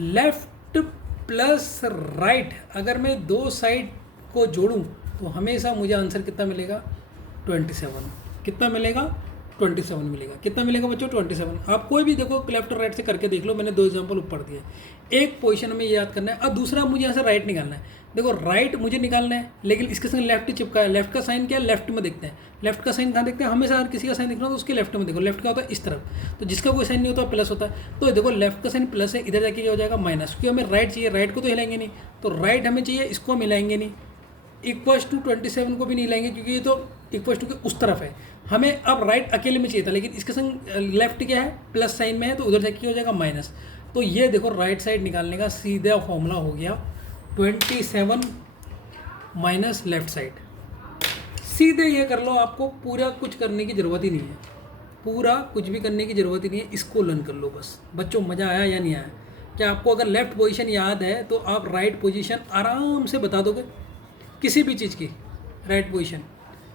लेफ्ट प्लस राइट, अगर मैं दो साइड को जोड़ूं तो हमेशा मुझे आंसर कितना मिलेगा, 27। कितना मिलेगा, 27 मिलेगा। कितना मिलेगा बच्चों, 27। आप कोई भी देखो लेफ्ट और राइट से करके देख लो, मैंने 2 एग्जांपल ऊपर दिए। एक पोजीशन में ये याद करना है, अब दूसरा मुझे यहाँ से राइट निकालना है। देखो राइट मुझे निकालना है, लेकिन इसके संग लेफ्ट ही चिपका है। लेफ्ट का साइन क्या है, लेफ्ट में देखते हैं। लेफ्ट का साइन कहाँ देखते हैं, हमेशा अगर किसी का साइन दिखना तो उसके लेफ्ट में देखो। लेफ्ट का होता है इस तरफ, तो जिसका कोई साइन नहीं होता प्लस होता है। तो देखो लेफ्ट का साइन प्लस है, इधर जाके क्या हो जाएगा माइनस, क्योंकि हमें राइट चाहिए, राइट को तो हिलाएंगे नहीं, तो राइट हमें चाहिए, इसको हम हिलाएंगे नहीं। इक्वल्स टू 27 को भी नहीं लाएंगे, क्योंकि ये तो इक्वल्स टू के उस तरफ है। हमें अब राइट अकेले में चाहिए था, लेकिन इसके संग लेफ्ट क्या है, प्लस साइन में है, तो उधर जाके क्या हो जाएगा माइनस। तो ये देखो राइट साइड निकालने का सीधा फॉर्मूला हो गया 27 माइनस लेफ्ट साइड। सीधे ये कर लो, आपको पूरा कुछ करने की ज़रूरत ही नहीं है, पूरा कुछ भी करने की ज़रूरत ही नहीं है, इसको लर्न कर लो बस। बच्चों मज़ा आया या नहीं आया? क्या आपको अगर लेफ्ट पोजीशन याद है तो आप राइट पोजीशन आराम से बता दोगे किसी भी चीज़ की राइट पोजीशन,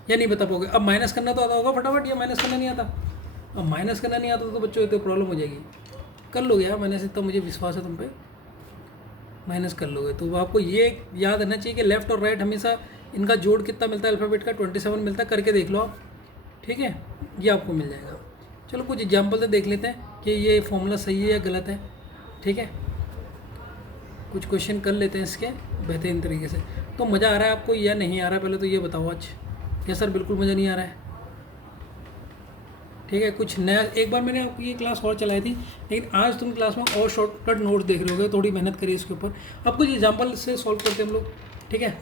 या नहीं बता पाओगे? अब माइनस करना तो आता होगा फटाफट, या माइनस करना नहीं आता? अब माइनस करना नहीं आता तो बच्चों तो प्रॉब्लम हो जाएगी। कर लोगे यार, माइनस इतना मुझे विश्वास है तुम पे, माइनस कर लोगे। तो आपको ये याद रहना चाहिए कि लेफ्ट और राइट हमेशा इनका जोड़ कितना मिलता है अल्फ़ाबेट का, 27 मिलता है। करके देख लो आप, ठीक है, ये आपको मिल जाएगा। चलो कुछ एग्जाम्पल से देख लेते हैं कि ये फॉर्मूला सही है या गलत है, ठीक है। कुछ क्वेश्चन कर लेते हैं इसके बेहतरीन तरीके से। तो मज़ा आ रहा है आपको या नहीं आ रहा है, पहले तो ये बताओ आज। या सर बिल्कुल मज़ा नहीं आ रहा है, ठीक है। कुछ नया, एक बार मैंने आपकी ये क्लास और चलाई थी, लेकिन आज तुम क्लास में और शॉर्टकट नोट्स देख रहे होगे, थोड़ी मेहनत करिए इसके ऊपर। अब कुछ एग्जाम्पल से सॉल्व करते हैं हम लोग, ठीक है।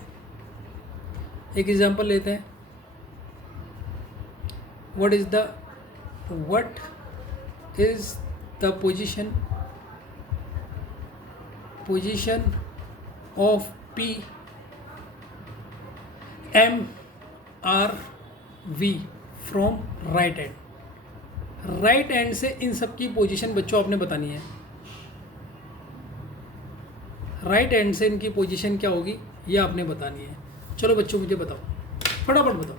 एक एग्जाम्पल लेते हैं, what is the position of P M R V from right hand. Right hand से इन सब की पोजीशन बच्चों आपने बतानी है। राइट हैंड से इनकी पोजीशन क्या होगी ये आपने बतानी है। चलो बच्चों मुझे बताओ, फटाफट बताओ।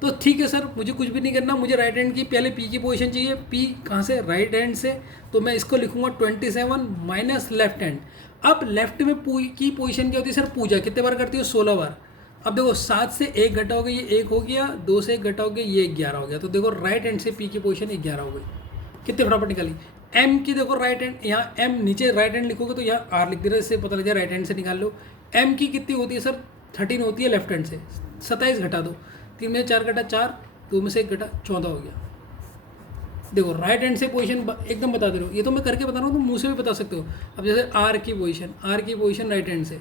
तो ठीक है सर, मुझे कुछ भी नहीं करना, मुझे राइट हैंड की पहले P की पोजीशन चाहिए। P कहाँ से, राइट हैंड से, तो मैं इसको लिखूंगा 27 माइनस लेफ्ट हैंड। अब लेफ्ट में की पोजीशन क्या होती है सर, पूजा कितने बार करती हो, 16 बार। अब देखो 7 से 1 घटा हो गया, ये 1 हो गया, 2 से 1 घटा हो गया, ये 11 हो गया। तो देखो राइट हैंड से P की पोजीशन 11 हो गई। कितने फटाफट निकाली, एम की देखो राइट हैंड, यहाँ एम नीचे राइट हैंड लिखोगे तो यहाँ आर लिख दे रहा है, इससे पता लग जाए राइट हैंड से निकाल लो। एम की कितनी होती है सर 13 होती है लेफ्ट हैंड से, 27 घटा दो, 3 में 4 घटा 4, 2 में से 1 घटा 14 हो गया। देखो राइट हैंड से पोजीशन एकदम बता दे रहे हो, ये तो मैं करके बता रहा हूँ, तुम मुँह से भी बता सकते हो। अब जैसे आर की पोजीशन राइट हैंड से,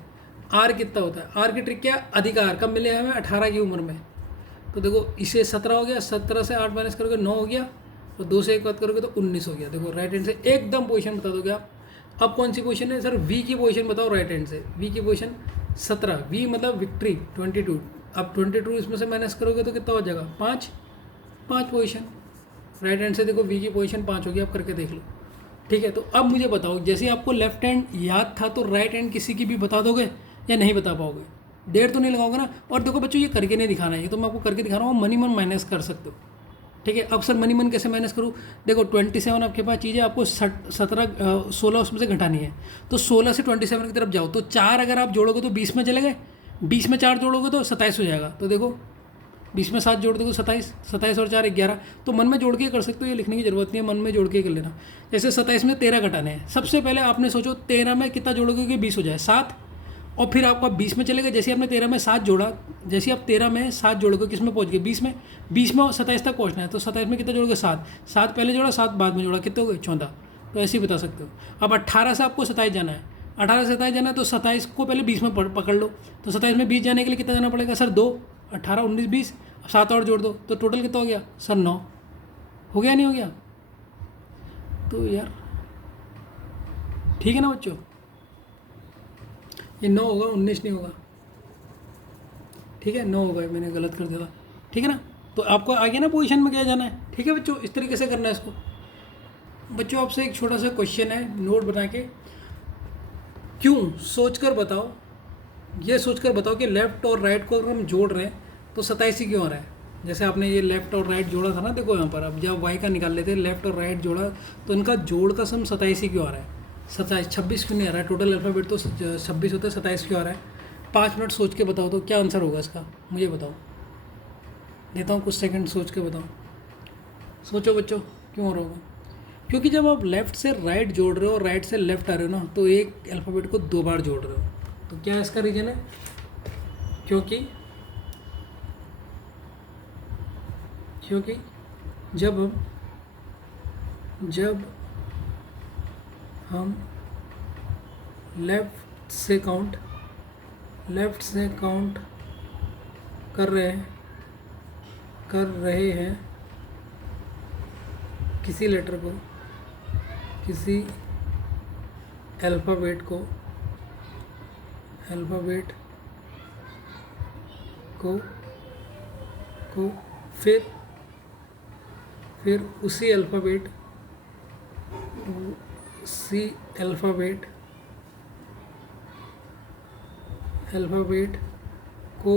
आर कितना होता है, आर की ट्रिक क्या, अधिकार कब मिले हमें 18 की उम्र में। तो देखो इसे 17 हो गया, 17 से 8 माइनस करोगे 9 हो गया, और 2 से 1 बात करोगे तो 19 हो गया। देखो राइट हैंड से एकदम पोजीशन बता दोगे आप। अब कौन सी पोजीशन है सर, वी की पोजीशन बताओ राइट हैंड से। वी की पोजीशन 17, वी मतलब विक्ट्री 22। अब 22 इसमें से माइनस करोगे तो कितना हो जाएगा 5 पोजीशन राइट हैंड से। देखो वी की पोजीशन 5 होगी, आप करके देख लो। ठीक है, तो अब मुझे बताओ, जैसे आपको लेफ्ट हैंड याद था तो राइट हैंड किसी की भी बता दोगे या नहीं बता पाओगे, देर तो नहीं लगाओगे ना। और देखो बच्चों ये करके नहीं दिखाना है, ये तो मैं आपको करके दिखा रहा हूँ, मनी मन माइनस कर सकते हो। ठीक है, अब सर मनी मन कैसे माइनस करूँ, देखो 27 आपके पास चीज़ है, आपको 16 उसमें से घटानी है, तो 16 से 27 की तरफ जाओ, तो 4 अगर आप जोड़ोगे तो 20 में चले गए, 20 में 4 जोड़ोगे तो 27 हो जाएगा। तो देखो 20 में 7 जोड़ दो तो 27, 27 और 4 11। तो मन में जोड़ के कर सकते हो, ये लिखने की जरूरत नहीं है, मन में जोड़ के कर लेना। जैसे 27 में 13 घटाने हैं, सबसे पहले आपने सोचो 13 में कितना जोड़ोगे कि 20 हो जाए 7, और फिर आपको 20 में चले गए, जैसे आपने 13 में 7 जोड़ा, जैसे आप 13 में 7 जोड़ोगे किस में पहुंच गए 20 में, 20 में 27 तक पहुंचना है, तो 27 में कितना जोड़ोगे 7, 7 पहले जोड़ा 7 बाद में जोड़ा, कितने हो गए 14। तो ऐसे ही बता सकते हो। अब 18 से आपको 27 जाना है, 18 से 27 जाना है, तो 27 को पहले 20 में पकड़ लो, तो 27 में 20 जाने के लिए कितना जाना पड़ेगा सर 2, 18 19 20, 7 और जोड़ दो, तो टोटल कितना हो गया सर 9 हो गया, नहीं हो गया। तो यार ठीक है ना बच्चों, ये 9 होगा 19 नहीं होगा। ठीक है 9 होगा, मैंने गलत कर दिया था। ठीक है ना, तो आपको आगे ना पोजीशन में क्या जाना है। ठीक है बच्चों, इस तरीके से करना है इसको। बच्चों आपसे एक छोटा सा क्वेश्चन है, नोट बना के, क्यों सोचकर बताओ, ये सोचकर बताओ कि लेफ़्ट और राइट को अगर हम जोड़ रहे हैं तो 27 ही क्यों आ रहा है। जैसे आपने ये लेफ़्ट और राइट जोड़ा था ना, देखो यहाँ पर अब जब वाई का निकाल लेते हैं, लेफ़्ट और राइट जोड़ा, तो इनका जोड़ का सम 27 ही क्यों आ रहा है, 26 क्यों नहीं आ रहा है। टोटल अल्फ़ाबेट तो 26 होता है, 27 क्यों आ रहा है। 5 मिनट सोच के बताओ तो क्या आंसर होगा इसका, मुझे बताओ, देता हूँ कुछ सेकंड सोच के बताओ। सोचो बच्चों क्यों हो रहा होगा, क्योंकि जब आप लेफ़्ट से राइट जोड़ रहे हो और राइट से लेफ़्ट आ रहे हो ना, तो एक अल्फ़ाबेट को 2 बार जोड़ रहे हो। तो क्या इसका रीज़न है, क्योंकि जब हम लेफ़्ट से काउंट कर रहे हैं किसी लेटर को, किसी अल्फ़ाबेट को फिर उसी अल्फ़ाबेट को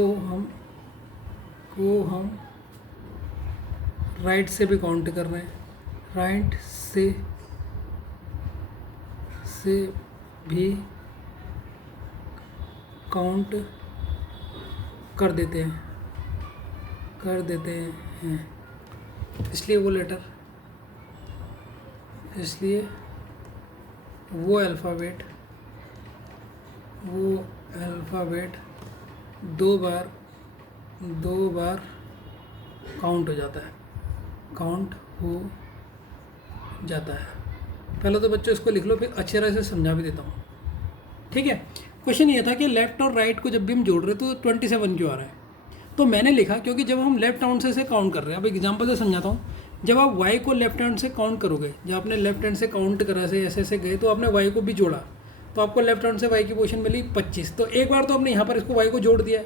हम राइट से भी काउंट कर रहे हैं, राइट से भी काउंट कर देते हैं, इसलिए वो अल्फ़ाबेट 2 बार काउंट हो जाता है। पहले तो बच्चों इसको लिख लो, फिर अच्छी तरह से समझा भी देता हूँ। ठीक है, क्वेश्चन ये था कि लेफ़्ट और राइट को जब भी हम जोड़ रहे हैं तो 27 क्यों आ रहा है। तो मैंने लिखा क्योंकि जब हम लेफ्ट हैंड से काउंट कर रहे हैं, अब एग्जांपल से समझाता हूँ। जब आप y को लेफ्ट हैंड से काउंट करोगे, जब आपने लेफ्ट हैंड से काउंट करा ऐसे गए, तो आपने y को भी जोड़ा, तो आपको लेफ्ट हैंड से y की पोजीशन मिली 25। तो एक बार तो आपने यहाँ पर इसको y को जोड़ दिया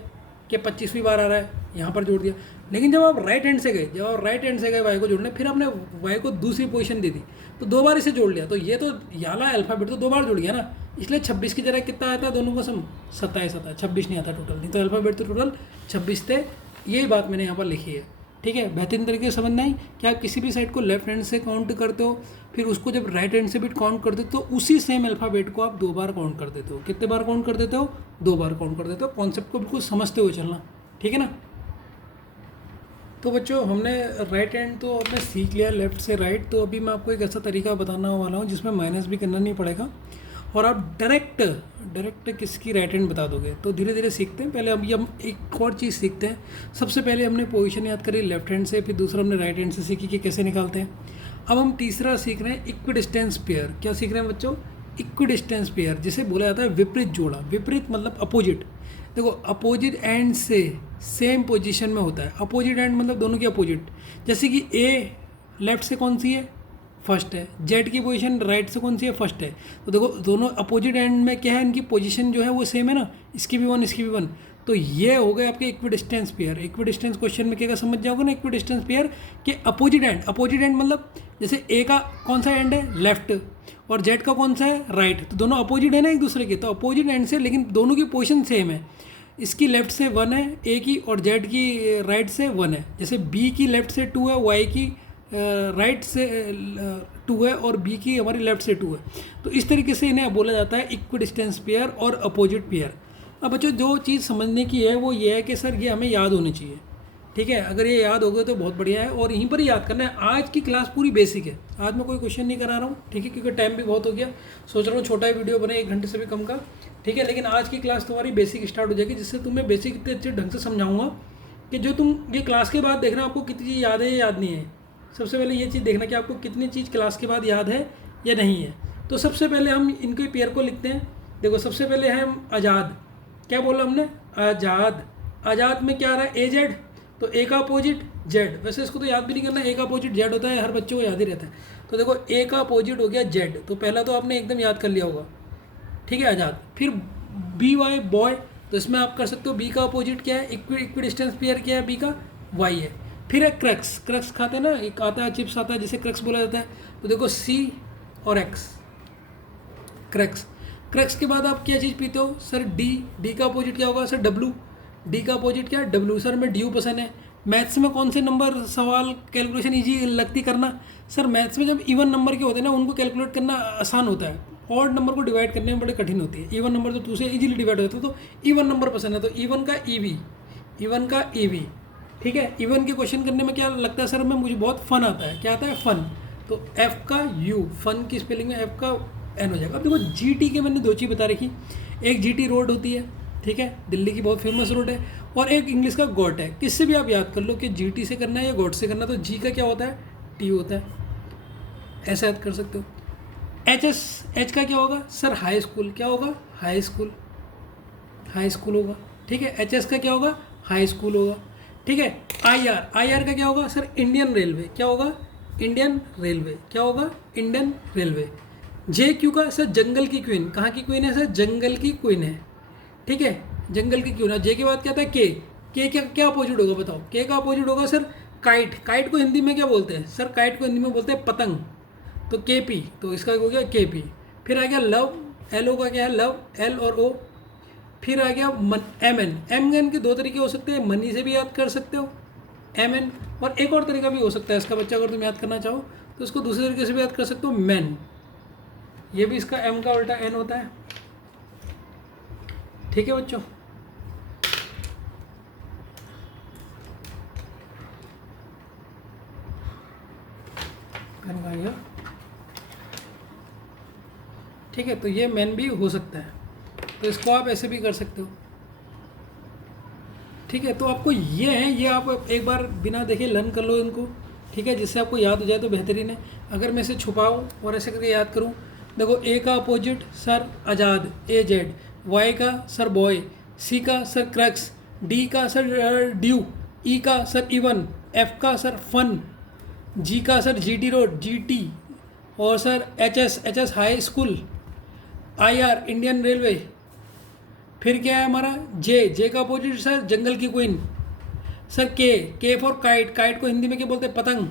कि 25वीं बार आ रहा है, यहाँ पर जोड़ दिया। लेकिन जब आप राइट हैंड से गए y को जोड़ने, फिर आपने y को दूसरी पोजीशन दे दी, तो 2 बार इसे जोड़ लिया, तो ये तो याला अल्फ़ाबेट तो 2 बार जुड़ गया ना, इसलिए 26 की जगह कितना आता है, दोनों का सम 27 आता है, 26 नहीं आता टोटल। नहीं तो अल्फ़ाबेट तो टोटल 26 थे, यही बात मैंने यहाँ पर लिखी है। ठीक है, बेहतरीन तरीके से समझना है कि आप किसी भी साइड को लेफ्ट हैंड से काउंट करते हो, फिर उसको जब राइट हैंड से भी काउंट करते हो, तो उसी सेम अल्फ़ाबेट को आप 2 बार काउंट कर देते हो। कितने बार काउंट कर देते हो, 2 बार काउंट कर देते हो। कॉन्सेप्ट को बिल्कुल समझते हुए चलना, ठीक है ना। तो बच्चों हमने राइट हैंड तो हमने सीख लिया, लेफ़्ट से राइट। तो अभी मैं आपको एक ऐसा तरीका बताना वाला हूँ जिसमें माइनस भी करना नहीं पड़ेगा और आप डायरेक्ट किसकी राइट हैंड बता दोगे। तो धीरे धीरे सीखते हैं। पहले अभी हम एक और चीज़ सीखते हैं। सबसे पहले हमने पोजीशन याद करी लेफ्ट हैंड से, फिर दूसरा हमने राइट हैंड से सीखी कि कैसे निकालते हैं। अब हम तीसरा सीख रहे हैं इक्विडिस्टेंस पेयर। क्या सीख रहे हैं बच्चों? इक्विडिस्टेंस पेयर, जिसे बोला जाता है विपरीत जोड़ा। विपरीत मतलब अपोजिट। देखो अपोजिट एंड से सेम पोजीशन में होता है। अपोजिट एंड मतलब दोनों की अपोजिट। जैसे कि ए लेफ्ट से कौन सी है? फर्स्ट है। जेड की पोजीशन राइट से कौन सी है? फर्स्ट है। तो देखो दोनों अपोजिट एंड में क्या है, इनकी पोजीशन जो है वो सेम है ना, इसकी भी वन इसकी भी वन। तो ये हो गए आपके इक्विडिस्टेंस पेयर। इक्विडिस्टेंस क्वेश्चन में क्या समझ जाओगे ना, इक्विडिस्टेंस पेयर के अपोजिट एंड। अपोजिट एंड मतलब जैसे ए का कौन सा एंड है? लेफ्ट, और जेड का कौन सा है? राइट। तो दोनों अपोजिट है ना एक दूसरे के, तो अपोजिट एंड से, लेकिन दोनों की पोजीशन सेम है। इसकी लेफ्ट से वन है ए की, और जेड की राइट से वन है। जैसे बी की लेफ्ट से टू है, वाई की राइट से टू है, और बी की हमारी लेफ्ट से टू है। तो इस तरीके से इन्हें बोला जाता है इक्विडिस्टेंस पेयर और अपोजिट पेयर। अब बच्चों जो चीज़ समझने की है वो ये है कि सर ये हमें याद होनी चाहिए, ठीक है। अगर ये याद हो गए तो बहुत बढ़िया है, और यहीं पर ही याद करना है। आज की क्लास पूरी बेसिक है, आज मैं कोई क्वेश्चन नहीं करा रहा हूँ, ठीक है, क्योंकि टाइम भी बहुत हो गया। सोच रहा हूँ छोटा ही वीडियो बने, 1 घंटे से भी कम का, ठीक है। लेकिन आज की क्लास तुम्हारी बेसिक स्टार्ट हो जाएगी, जिससे तुम्हें बेसिक इतने अच्छे ढंग से समझाऊंगा कि जो तुम ये क्लास के बाद देखना आपको कितनी चीज़ याद है या याद नहीं है। सबसे पहले ये चीज़ देखना कि आपको कितनी चीज़ क्लास के बाद याद है या नहीं है। तो सबसे पहले हम इनके पेयर को लिखते हैं। देखो सबसे पहले है हम आज़ाद। क्या बोला हमने? आज़ाद। आज़ाद में क्या आ रहा है? ए जेड। तो ए का अपोजिट जेड। वैसे इसको तो याद भी नहीं करना, ए का अपोजिट जेड होता है, हर बच्चे को याद ही रहता है। तो देखो ए का अपोजिट हो गया जेड, तो पहला तो आपने एकदम याद कर लिया होगा, ठीक है, आज़ाद। फिर बी वाई बॉय, तो इसमें आप कर सकते हो बी का अपोजिट क्या है, इक्विडिस्टेंस पेयर क्या है, बी का वाई है। फिर है क्रक्स। क्रक्स खाते हैं ना, एक आता है चिप्स आता है जिसे क्रक्स बोला जाता है। तो देखो सी और एक्स, क्रक्स। क्रक्स के बाद आप क्या चीज़ पीते हो? Sir D. डी का अपोजिट क्या होगा? Sir W. डी का अपोजिट क्या है? डब्लू। सर मैं ड्यू पसंद है। मैथ्स में कौन से नंबर सवाल कैलकुलेशन इजी लगती करना? सर मैथ्स में जब इवन नंबर के होते हैं ना, उनको कैलकुलेट करना आसान होता है, ऑड नंबर को डिवाइड करने में बड़ी कठिन होती है। इवन नंबर तो दूसरे इजीली डिवाइड होता है, तो इवन नंबर पसंद है। तो इवन का ईवी, इवन का ईवी, ठीक है। इवन के क्वेश्चन करने में क्या लगता है सर में? मुझे बहुत फन आता है। क्या आता है? फन। तो एफ का यू, फन की स्पेलिंग में एफ का एन हो जाएगा। अब देखो जीटी के मैंने 2 चीज़ बता रखी। एक जीटी रोड होती है, ठीक है, दिल्ली की बहुत फेमस रोड है, और एक इंग्लिश का गॉट है। किससे भी आप याद कर लो कि जीटी से करना है या गॉट से करना है। तो जी का क्या होता है? टी होता है, ऐसा याद कर सकते हो। एच का क्या होगा? Sir high school. क्या होगा? हाई स्कूल, हाई स्कूल होगा, ठीक है। एच का क्या होगा? हाई स्कूल होगा, ठीक है। आई आर का क्या होगा? Sir Indian Railway. क्या होगा? Indian Railway. क्या होगा? Indian Railway. जे क्यू का सर जंगल की क्वीन। कहाँ की क्वीन है? सर जंगल की क्वीन है, ठीक है, जंगल की क्वीन है। जे के बाद क्या आता है? के क्या क्या अपोजिट होगा बताओ? के का अपोजिट होगा सर काइट। काइट को हिंदी में क्या बोलते हैं? सर काइट को हिंदी में बोलते हैं पतंग। तो के पी, तो इसका हो गया के पी। फिर आ गया लव। एल ओ का क्या है? लव, एल और ओ। फिर आ गया एम एन। एम एन के 2 तरीके हो सकते हैं, मनी से भी याद कर सकते हो एम एन, और एक और तरीका भी हो सकता है इसका बच्चा, अगर तुम याद करना चाहो तो इसको दूसरे तरीके से भी याद कर सकते हो, मैन। ये भी इसका एम का उल्टा एन होता है, ठीक है बच्चों। ठीक है, तो ये मैन भी हो सकता है, तो इसको आप ऐसे भी कर सकते हो, ठीक है। तो आपको ये है, ये आप एक बार बिना देखे लर्न कर लो इनको, ठीक है, जिससे आपको याद हो जाए तो बेहतरीन है। अगर मैं इसे छुपाऊँ और ऐसे करके याद करूँ, देखो ए का अपोजिट सर आज़ाद, ए जेड। वाई का सर बॉय। सी का सर क्रक्स। डी का सर ड्यू। ई का सर इवन। एफ का सर फन। जी का सर जीटी रोड, जीटी। और sir H S high school. I R Indian railway. फिर क्या है हमारा? जे का अपोजिट सर जंगल की क्वीन। सर के फॉर काइट। काइट को हिंदी में क्या बोलते हैं? पतंग।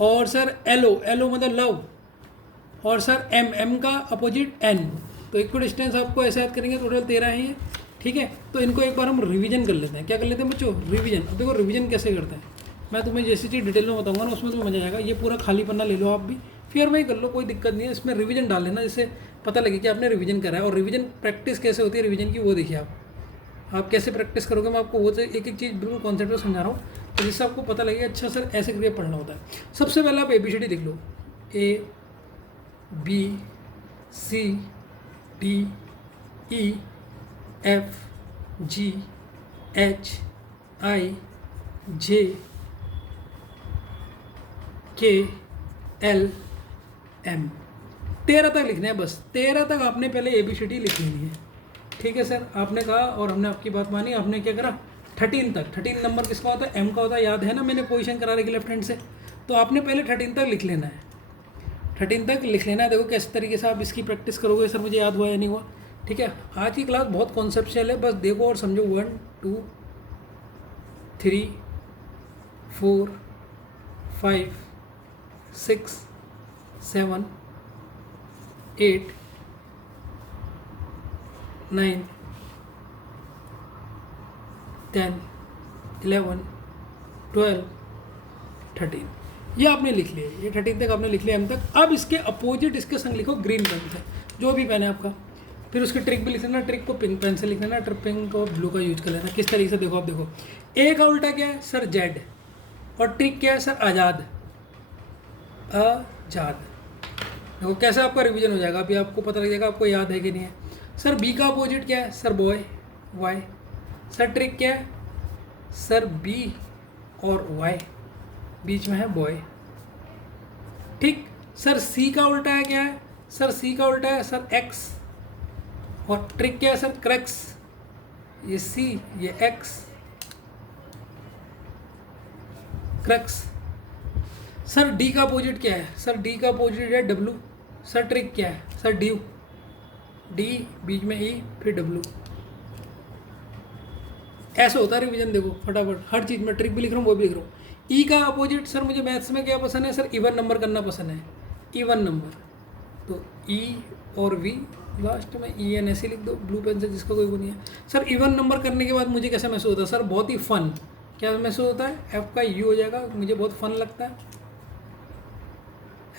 और सर एलो मतलब लव। और सर एम का अपोजिट एन। तो इक्विडिस्टेंस आपको ऐसे याद करेंगे, टोटल 13 है ये, ठीक है। तो इनको एक बार हम रिवीजन कर लेते हैं। क्या कर लेते हैं बच्चों? रिवीजन। अब देखो रिवीजन कैसे करते हैं, मैं तुम्हें जैसी चीज़ डिटेल में बताऊंगा ना, उसमें तुम्हें मजा आएगा। ये पूरा खाली पन्ना ले लो आप भी, फिर में ही कर लो, कोई दिक्कत नहीं है। इसमें रिवीजन डाल लेना, जिससे पता लगे कि आपने रिवीजन करा है। और रिवीजन प्रैक्टिस कैसे होती है रिवीजन की, वो देखिए आप कैसे प्रैक्टिस करोगे। मैं आपको वो एक एक चीज़ बिल्कुल कॉन्सेप्ट में समझा रहा हूँ। तो जिससे आपको पता लगेगा अच्छा सर ऐसे करके पढ़ना होता है। सबसे पहले आप ABCD लिख लो, ABCDEFGHIJKLM। 13 तक लिखना है बस, 13 तक आपने पहले ABCD लिख लेनी है। ठीक है सर, आपने कहा और हमने आपकी बात मानी, आपने क्या करा 13 तक। 13 नंबर किसका होता है? M का होता है, याद है ना, मैंने पोजीशन करा रखी लेफ्ट हैंड से। तो आपने पहले 13 तक लिख लेना है, 13 तक लिख लेना है। देखो किस तरीके से आप इसकी प्रैक्टिस करोगे, सर मुझे याद हुआ या नहीं हुआ। ठीक है, आज की क्लास बहुत कॉन्सेप्चुअल है, बस देखो और समझो। 1 2 3 4 5 6 7 8 9 10 11 12 13, ये आपने लिख लिया। ये 13 तक आपने लिख लिया M तक। अब इसके अपोजिट इसके संग लिखो ग्रीन पेन से, जो भी पेन है आपका। फिर उसकी ट्रिक भी लिख लेना, ट्रिक को पिंक पेन से लिख लेना, पिंक को ब्लू का यूज कर लेना। किस तरीके से देखो, आप देखो A का उल्टा क्या है सर? Z। और ट्रिक क्या है सर? आज़ाद, आजाद। देखो कैसे आपका रिवीजन हो जाएगा, अभी आपको पता लग जाएगा आपको याद है कि नहीं है। सर B का अपोजिट क्या है sir? Boy, Y। Sir trick क्या है सर? B और Y, बीच में है बॉय। ठीक सर, C का उल्टा है क्या है सर? C का उल्टा है सर X। और ट्रिक क्या है सर? क्रक्स, ये C ये X, क्रक्स। सर D का अपोजिट क्या है सर? D का अपोजिट है W। सर ट्रिक क्या है सर? ड्यू, D बीच में E फिर W। ऐसा होता है रिवीजन। देखो फटाफट हर चीज़ में ट्रिक भी लिख रहा हूँ, वो भी लिख रहा हूँ। ई का अपोजिट सर, मुझे मैथ्स में क्या पसंद है सर? इवन नंबर करना पसंद है, इवन नंबर। तो ई और वी लास्ट में EN ऐसे लिख दो ब्लू पेन से, जिसका कोई वो नहीं है। सर इवन नंबर करने के बाद मुझे कैसा महसूस होता है सर? बहुत ही फन। क्या महसूस होता है? F का U हो जाएगा, मुझे बहुत फन लगता है,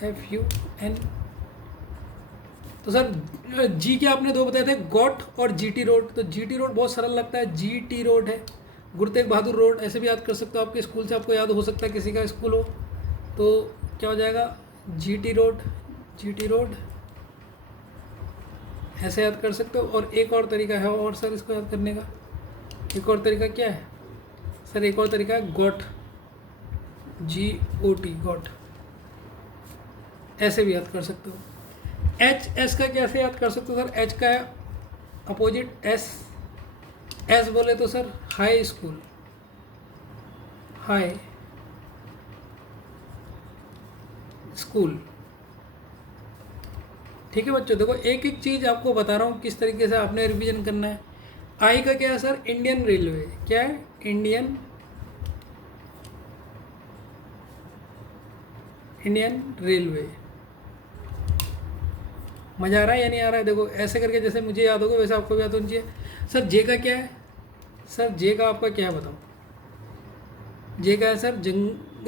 FUN। तो सर G के आपने दो बताए थे, गॉट और GT रोड। तो GT रोड बहुत सरल लगता है, GT रोड है। गुरु तेग बहादुर रोड ऐसे भी याद कर सकते हो, आपके स्कूल से आपको याद हो सकता है, किसी का स्कूल हो तो क्या हो जाएगा? GT रोड, GT रोड ऐसे याद कर सकते हो। और एक और तरीका है और सर इसको याद करने का, एक और तरीका क्या है सर? एक और तरीका है गॉट, GOT, गॉट, ऐसे भी याद कर सकते हो। HS का कैसे याद कर सकते हो सर? H का है अपोजिट S बोले तो sir high school, high school. ठीक है बच्चों, देखो एक एक चीज़ आपको बता रहा हूँ किस तरीके से आपने रिवीजन करना है। I का क्या है सर? Indian Railway. क्या है? Indian railway. मज़ा आ रहा है या नहीं आ रहा है? देखो ऐसे करके जैसे मुझे याद होगा वैसे आपको भी याद होना चाहिए। सर J का क्या है सर? J का आपका क्या है बताओ? J का है सर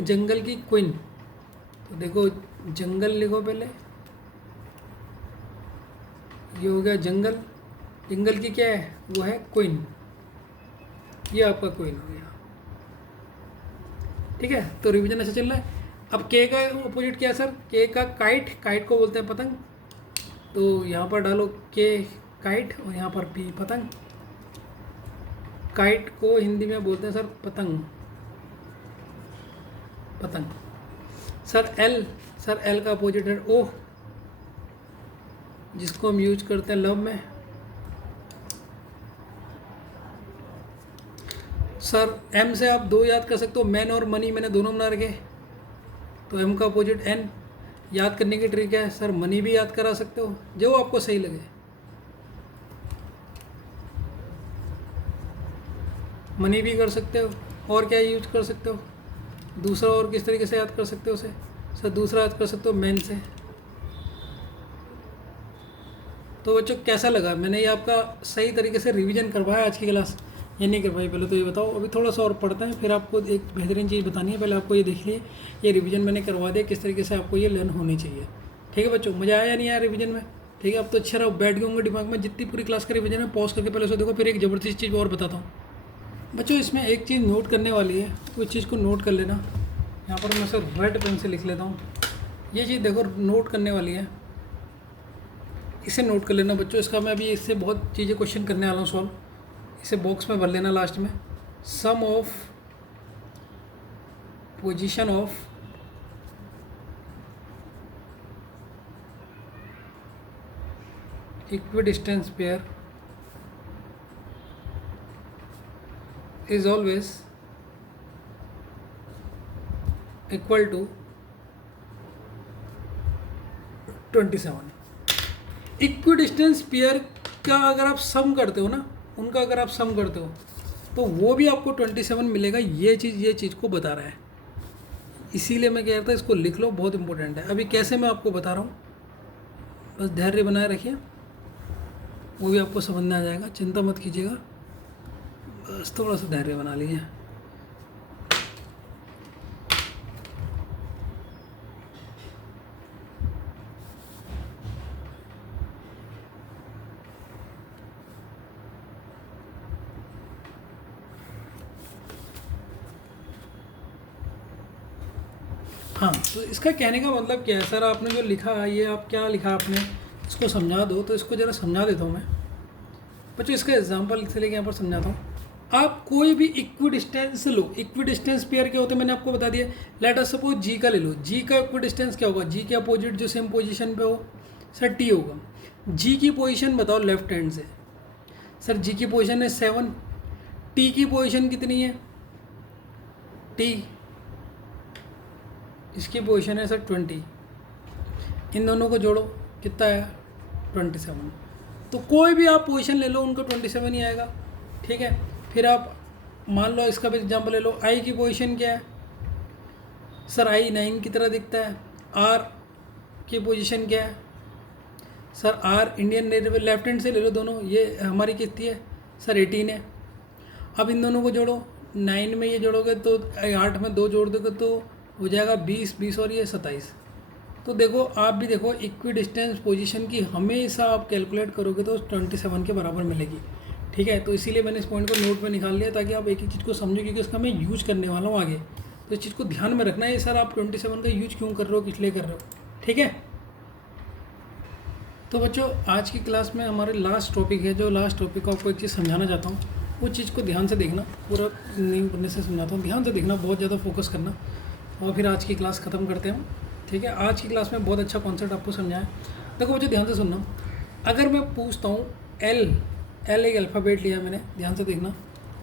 जंगल की क्वीन। तो देखो जंगल लिखो पहले, ये हो गया जंगल, जंगल की क्या है? वो है क्वीन, ये आपका क्वीन हो गया। ठीक है, तो रिवीजन ऐसे चल रहा है। अब K का अपोजिट क्या है सर? K का काइट, काइट को बोलते हैं पतंग। तो यहाँ पर डालो K काइट और यहाँ पर P पतंग। काइट को हिंदी में बोलते हैं सर पतंग, पतंग। सर L, सर L का अपोजिट है O, जिसको हम यूज करते हैं लव में। सर M से आप दो याद कर सकते हो, मैन और मनी, मैंने दोनों बना रखे। तो M का अपोजिट N। याद करने की ट्रिक है सर, मनी भी याद करा सकते हो, जो आपको सही लगे। मनी भी कर सकते हो, और क्या यूज कर सकते हो? दूसरा और किस तरीके से याद कर सकते हो उसे सर? दूसरा याद कर सकते हो मैन से। तो बच्चों कैसा लगा? मैंने ये आपका सही तरीके से रिवीजन करवाया आज की क्लास या नहीं करवाई? पहले तो ये बताओ। अभी थोड़ा सा और पढ़ते हैं, फिर आपको एक बेहतरीन चीज़ बतानी है। पहले आपको ये देख लिए, ये रिवीजन मैंने करवा दिया, किस तरीके से आपको ये लर्न होनी चाहिए। ठीक है बच्चों, मज़ा आया या नहीं आया रिवीजन में? ठीक है, अब तो अच्छा रहो, बैठ गए होंगे दिमाग में। जितनी पूरी क्लास का रिवीजन है पॉज करके पहले से देखो, फिर एक ज़बरदस्त चीज़ और बताता हूँ। बच्चों इसमें एक चीज़ नोट करने वाली है, उस चीज़ को नोट कर लेना। यहाँ पर मैं सर रेड पेन से लिख लेता हूँ। ये चीज़ देखो नोट करने वाली है, इसे नोट कर लेना बच्चों। इसका मैं अभी इससे बहुत चीज़ें क्वेश्चन करने वाला हूँ सॉल्व। इसे बॉक्स में भर लेना लास्ट में। Sum of position of equidistance pair is always equal to 27। Equidistance pair का अगर आप सम करते हो ना, उनका अगर आप सम करते हो तो वो भी आपको 27 मिलेगा। ये चीज़ को बता रहा है, इसीलिए मैं कह रहा था इसको लिख लो, बहुत इंपॉर्टेंट है। अभी कैसे मैं आपको बता रहा हूँ, बस धैर्य बनाए रखिए, वो भी आपको समझ में आ जाएगा, चिंता मत कीजिएगा, बस थोड़ा सा धैर्य बना लीजिए। हाँ, तो इसका कहने का मतलब क्या है सर, आपने जो लिखा ये आप क्या लिखा आपने, इसको समझा दो। तो इसको ज़रा समझा देता हूँ मैं बच्चों। इसका एग्जांपल से लेके यहाँ पर समझाता हूँ। आप कोई भी इक्विडिस्टेंस लो, इक्विडिस्टेंस पेयर क्या होते हैं मैंने आपको बता दिया। लेट अस सपोज जी का ले लो, जी का इक्विडिस्टेंस क्या होगा, जी के अपोजिट जो सेम पोजीशन पे हो सर टी होगा। जी की पोजीशन बताओ लेफ्ट हैंड से, सर जी की पोजीशन है 7, टी की पोजीशन कितनी है, टी इसकी पोजीशन है सर 20। इन दोनों को जोड़ो कितना है 27। तो कोई भी आप पोजीशन ले लो उनको 27 ही आएगा, ठीक है। फिर आप मान लो इसका भी एग्जांपल ले लो, आई की पोजीशन क्या है सर, आई 9 की तरह दिखता है। आर की पोजीशन क्या है sir, are Indian railway left hand से ले लो दोनों, ये हमारी कितनी है सर 18 है। अब इन दोनों को जोड़ो, 9 में ये जोड़ोगे तो 8 में 2 जोड़ दोगे तो हो जाएगा 20 और ये 27। तो देखो आप भी देखो, इक्वी डिस्टेंस पोजीशन की हमेशा आप कैलकुलेट करोगे तो 27 के बराबर मिलेगी, ठीक है। तो इसीलिए मैंने इस पॉइंट को नोट में निकाल लिया ताकि आप एक एक चीज़ को समझो, क्योंकि इसका मैं यूज करने वाला हूँ आगे। तो इस चीज़ को ध्यान में रखना है सर, आप 27 का यूज क्यों कर रहे हो, किस लिए कर रहे हो, ठीक है। तो बच्चों आज की क्लास में हमारे लास्ट टॉपिक है, जो लास्ट टॉपिक को आपको एक चीज़ समझाना चाहता हूँ, वो चीज़ को ध्यान से देखना, पूरा नहीं पढ़ने से समझाता हूँ, ध्यान से देखना, बहुत ज़्यादा फोकस करना, और फिर आज की क्लास ख़त्म करते हैं, ठीक है। आज की क्लास में बहुत अच्छा कॉन्सेप्ट आपको समझाया। देखो बच्चों ध्यान से सुनना, अगर मैं पूछता हूँ एल एक अल्फ़ाबेट लिया मैंने, ध्यान से देखना,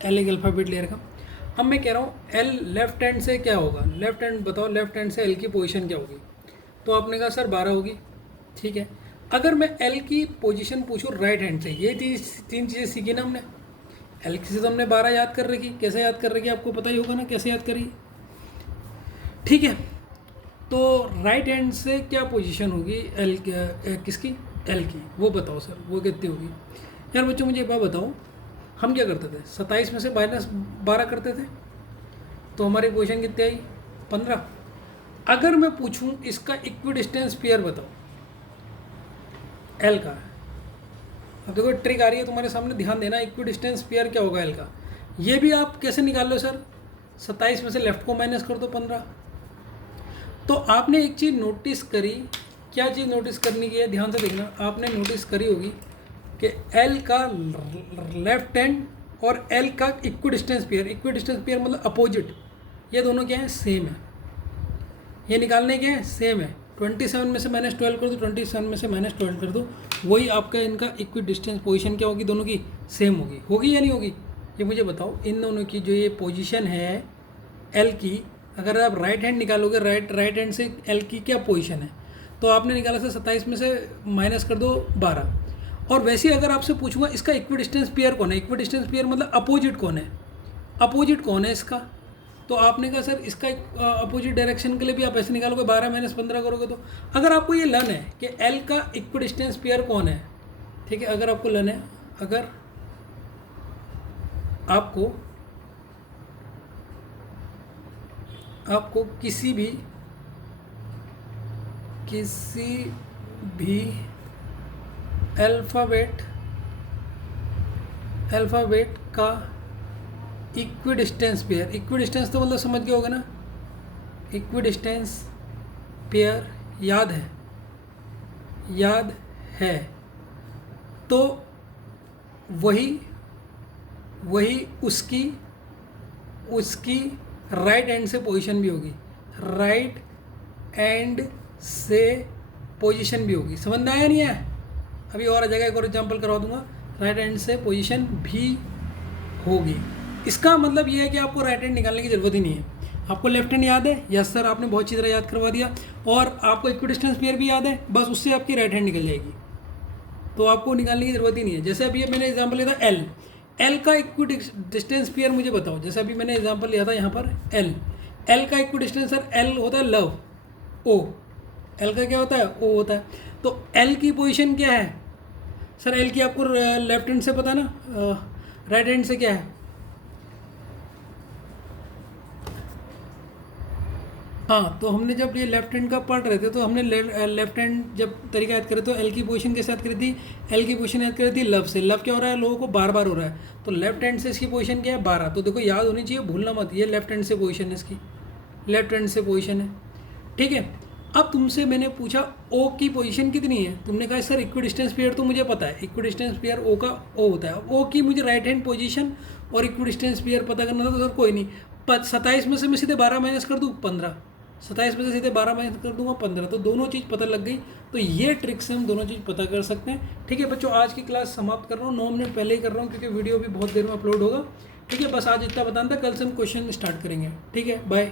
एल एक अल्फ़ाबेट ले रखा। अब मैं कह रहा हूँ एल लेफ्ट हैंड से क्या होगा, लेफ्ट हैंड बताओ, लेफ्ट हैंड से एल की पोजीशन क्या होगी। तो आपने कहा सर 12 होगी, ठीक है। अगर मैं एल की पोजीशन पूछूँ राइट हैंड से, ये तीन चीज़ें सीखी ना हमने। एल की से तो हमने 12 याद कर रखी, कैसे याद कर रखी आपको पता ही होगा ना, कैसे याद करी, ठीक है। तो राइट हैंड से क्या पोजीशन होगी एल किसकी, एल की, वो बताओ सर, वो कितनी होगी। यार बच्चों मुझे एक बात बताओ, हम क्या करते थे, 27 में से -12 करते थे, तो हमारी पोजीशन कितनी आई 15। अगर मैं पूछूं इसका इक्विडिस्टेंस पेयर बताओ एल का, अब देखो ट्रिक आ रही है तुम्हारे सामने, ध्यान देना, इक्विडिस्टेंस पेयर क्या होगा एल का। ये भी आप कैसे निकाल लो सर, 27 में से लेफ्ट को माइनस कर दो 15। तो आपने एक चीज़ नोटिस करी, क्या चीज़ नोटिस करनी की है, ध्यान से देखना, आपने नोटिस करी होगी कि एल का लेफ्ट हैंड और एल का इक्विडिस्टेंस पेयर मतलब अपोजिट, ये दोनों क्या है, सेम है। ये निकालने के हैं, सेम है। 27 में से -12 कर दो, 27 में से -12 कर दो, वही आपका इनका इक्विडिस्टेंस पोजीशन क्या होगी, दोनों की सेम होगी या नहीं होगी, ये मुझे बताओ। इन दोनों की जो ये पोजीशन है एल की, अगर आप राइट हैंड निकालोगे, राइट हैंड से एल की क्या पोजीशन है, तो आपने निकाला था 27 में से माइनस कर दो 12। और वैसे ही अगर आपसे पूछूंगा इसका इक्विडिस्टेंस पेयर कौन है, इक्विडिस्टेंस पेयर मतलब अपोजिट कौन है, अपोजिट कौन है इसका, तो आपने कहा सर इसका अपोजिट डायरेक्शन के लिए भी आप ऐसे निकालोगे, 12 - 15 करोगे। तो अगर आपको ये लन है कि एल का इक्विडिस्टेंस पेयर कौन है, ठीक है, अगर आपको लन है, अगर आपको किसी भी अल्फ़ाबेट का इक्विडिस्टेंस पेयर, इक्विडिस्टेंस तो मतलब समझ गए होगा ना, इक्विडिस्टेंस पेयर याद है, याद है। तो वही उसकी राइट हैंड से पोजीशन भी होगी, राइट हैंड से पोजीशन भी होगी। समझ में आया नहीं है? अभी और आ जाएगा, एक और एग्जांपल करवा दूंगा। राइट हैंड से पोजीशन भी होगी। इसका मतलब ये है कि आपको राइट हैंड निकालने की ज़रूरत ही नहीं है। आपको लेफ्ट हैंड याद है, यस सर, आपने बहुत अच्छी तरह याद करवा दिया। और आपको इक्विडिस्टेंस पेयर भी याद है, बस उससे आपकी राइट हैंड निकल जाएगी, तो आपको निकालने की ज़रूरत ही नहीं है। जैसे अभी मैंने एग्जांपल लिया था एल का इक्विडिस्टेंस पेयर मुझे बताओ। जैसे अभी मैंने एग्जांपल लिया था यहाँ पर एल का इक्विडिस्टेंस, सर एल होता है लव, ओ, एल का क्या होता है, ओ होता है। तो एल की पोजीशन क्या है सर? एल की आपको लेफ्ट हैंड से पता ना, राइट हैंड से क्या है? हाँ, तो हमने जब ये लेफ्ट हैंड का पढ़ रहे थे तो हमने लेफ्ट हैंड जब तरीका याद करे तो एल की पोजीशन कैसे याद करी थी? एल की पोजीशन याद करी थी लव से। लव क्या हो रहा है? लोगों को बार बार हो रहा है, तो लेफ्ट हैंड से इसकी पोजीशन क्या है? 12। तो देखो याद होनी चाहिए, भूलना मत, ये लेफ्ट हैंड से पोजीशन है, इसकी लेफ्ट हैंड से पोजीशन है, ठीक है। अब तुमसे मैंने पूछा ओ की पोजीशन कितनी है? तुमने कहा सर इक्विडिस्टेंस पेयर तो मुझे पता है, इक्विडिस्टेंस पेयर ओ का ओ होता है। ओ की मुझे राइट हैंड पोजीशन और इक्विडिस्टेंस पेयर पता करना था, तो सर कोई नहीं, 27 में से मैं सीधे 12 माइनस कर दूँ, 15। 27 में से सीधे 12 माइनस कर दूंगा, 15। तो दोनों चीज़ पता लग गई। तो ये ट्रिक से हम दोनों चीज़ पता कर सकते हैं, ठीक है बच्चों। आज की क्लास समाप्त कर रहा हूँ, 9 मिनट पहले ही कर रहा हूँ क्योंकि वीडियो भी बहुत देर में अपलोड होगा, ठीक है। बस आज इतना बताना था, कल से हम क्वेश्चन स्टार्ट करेंगे, ठीक है। बाय।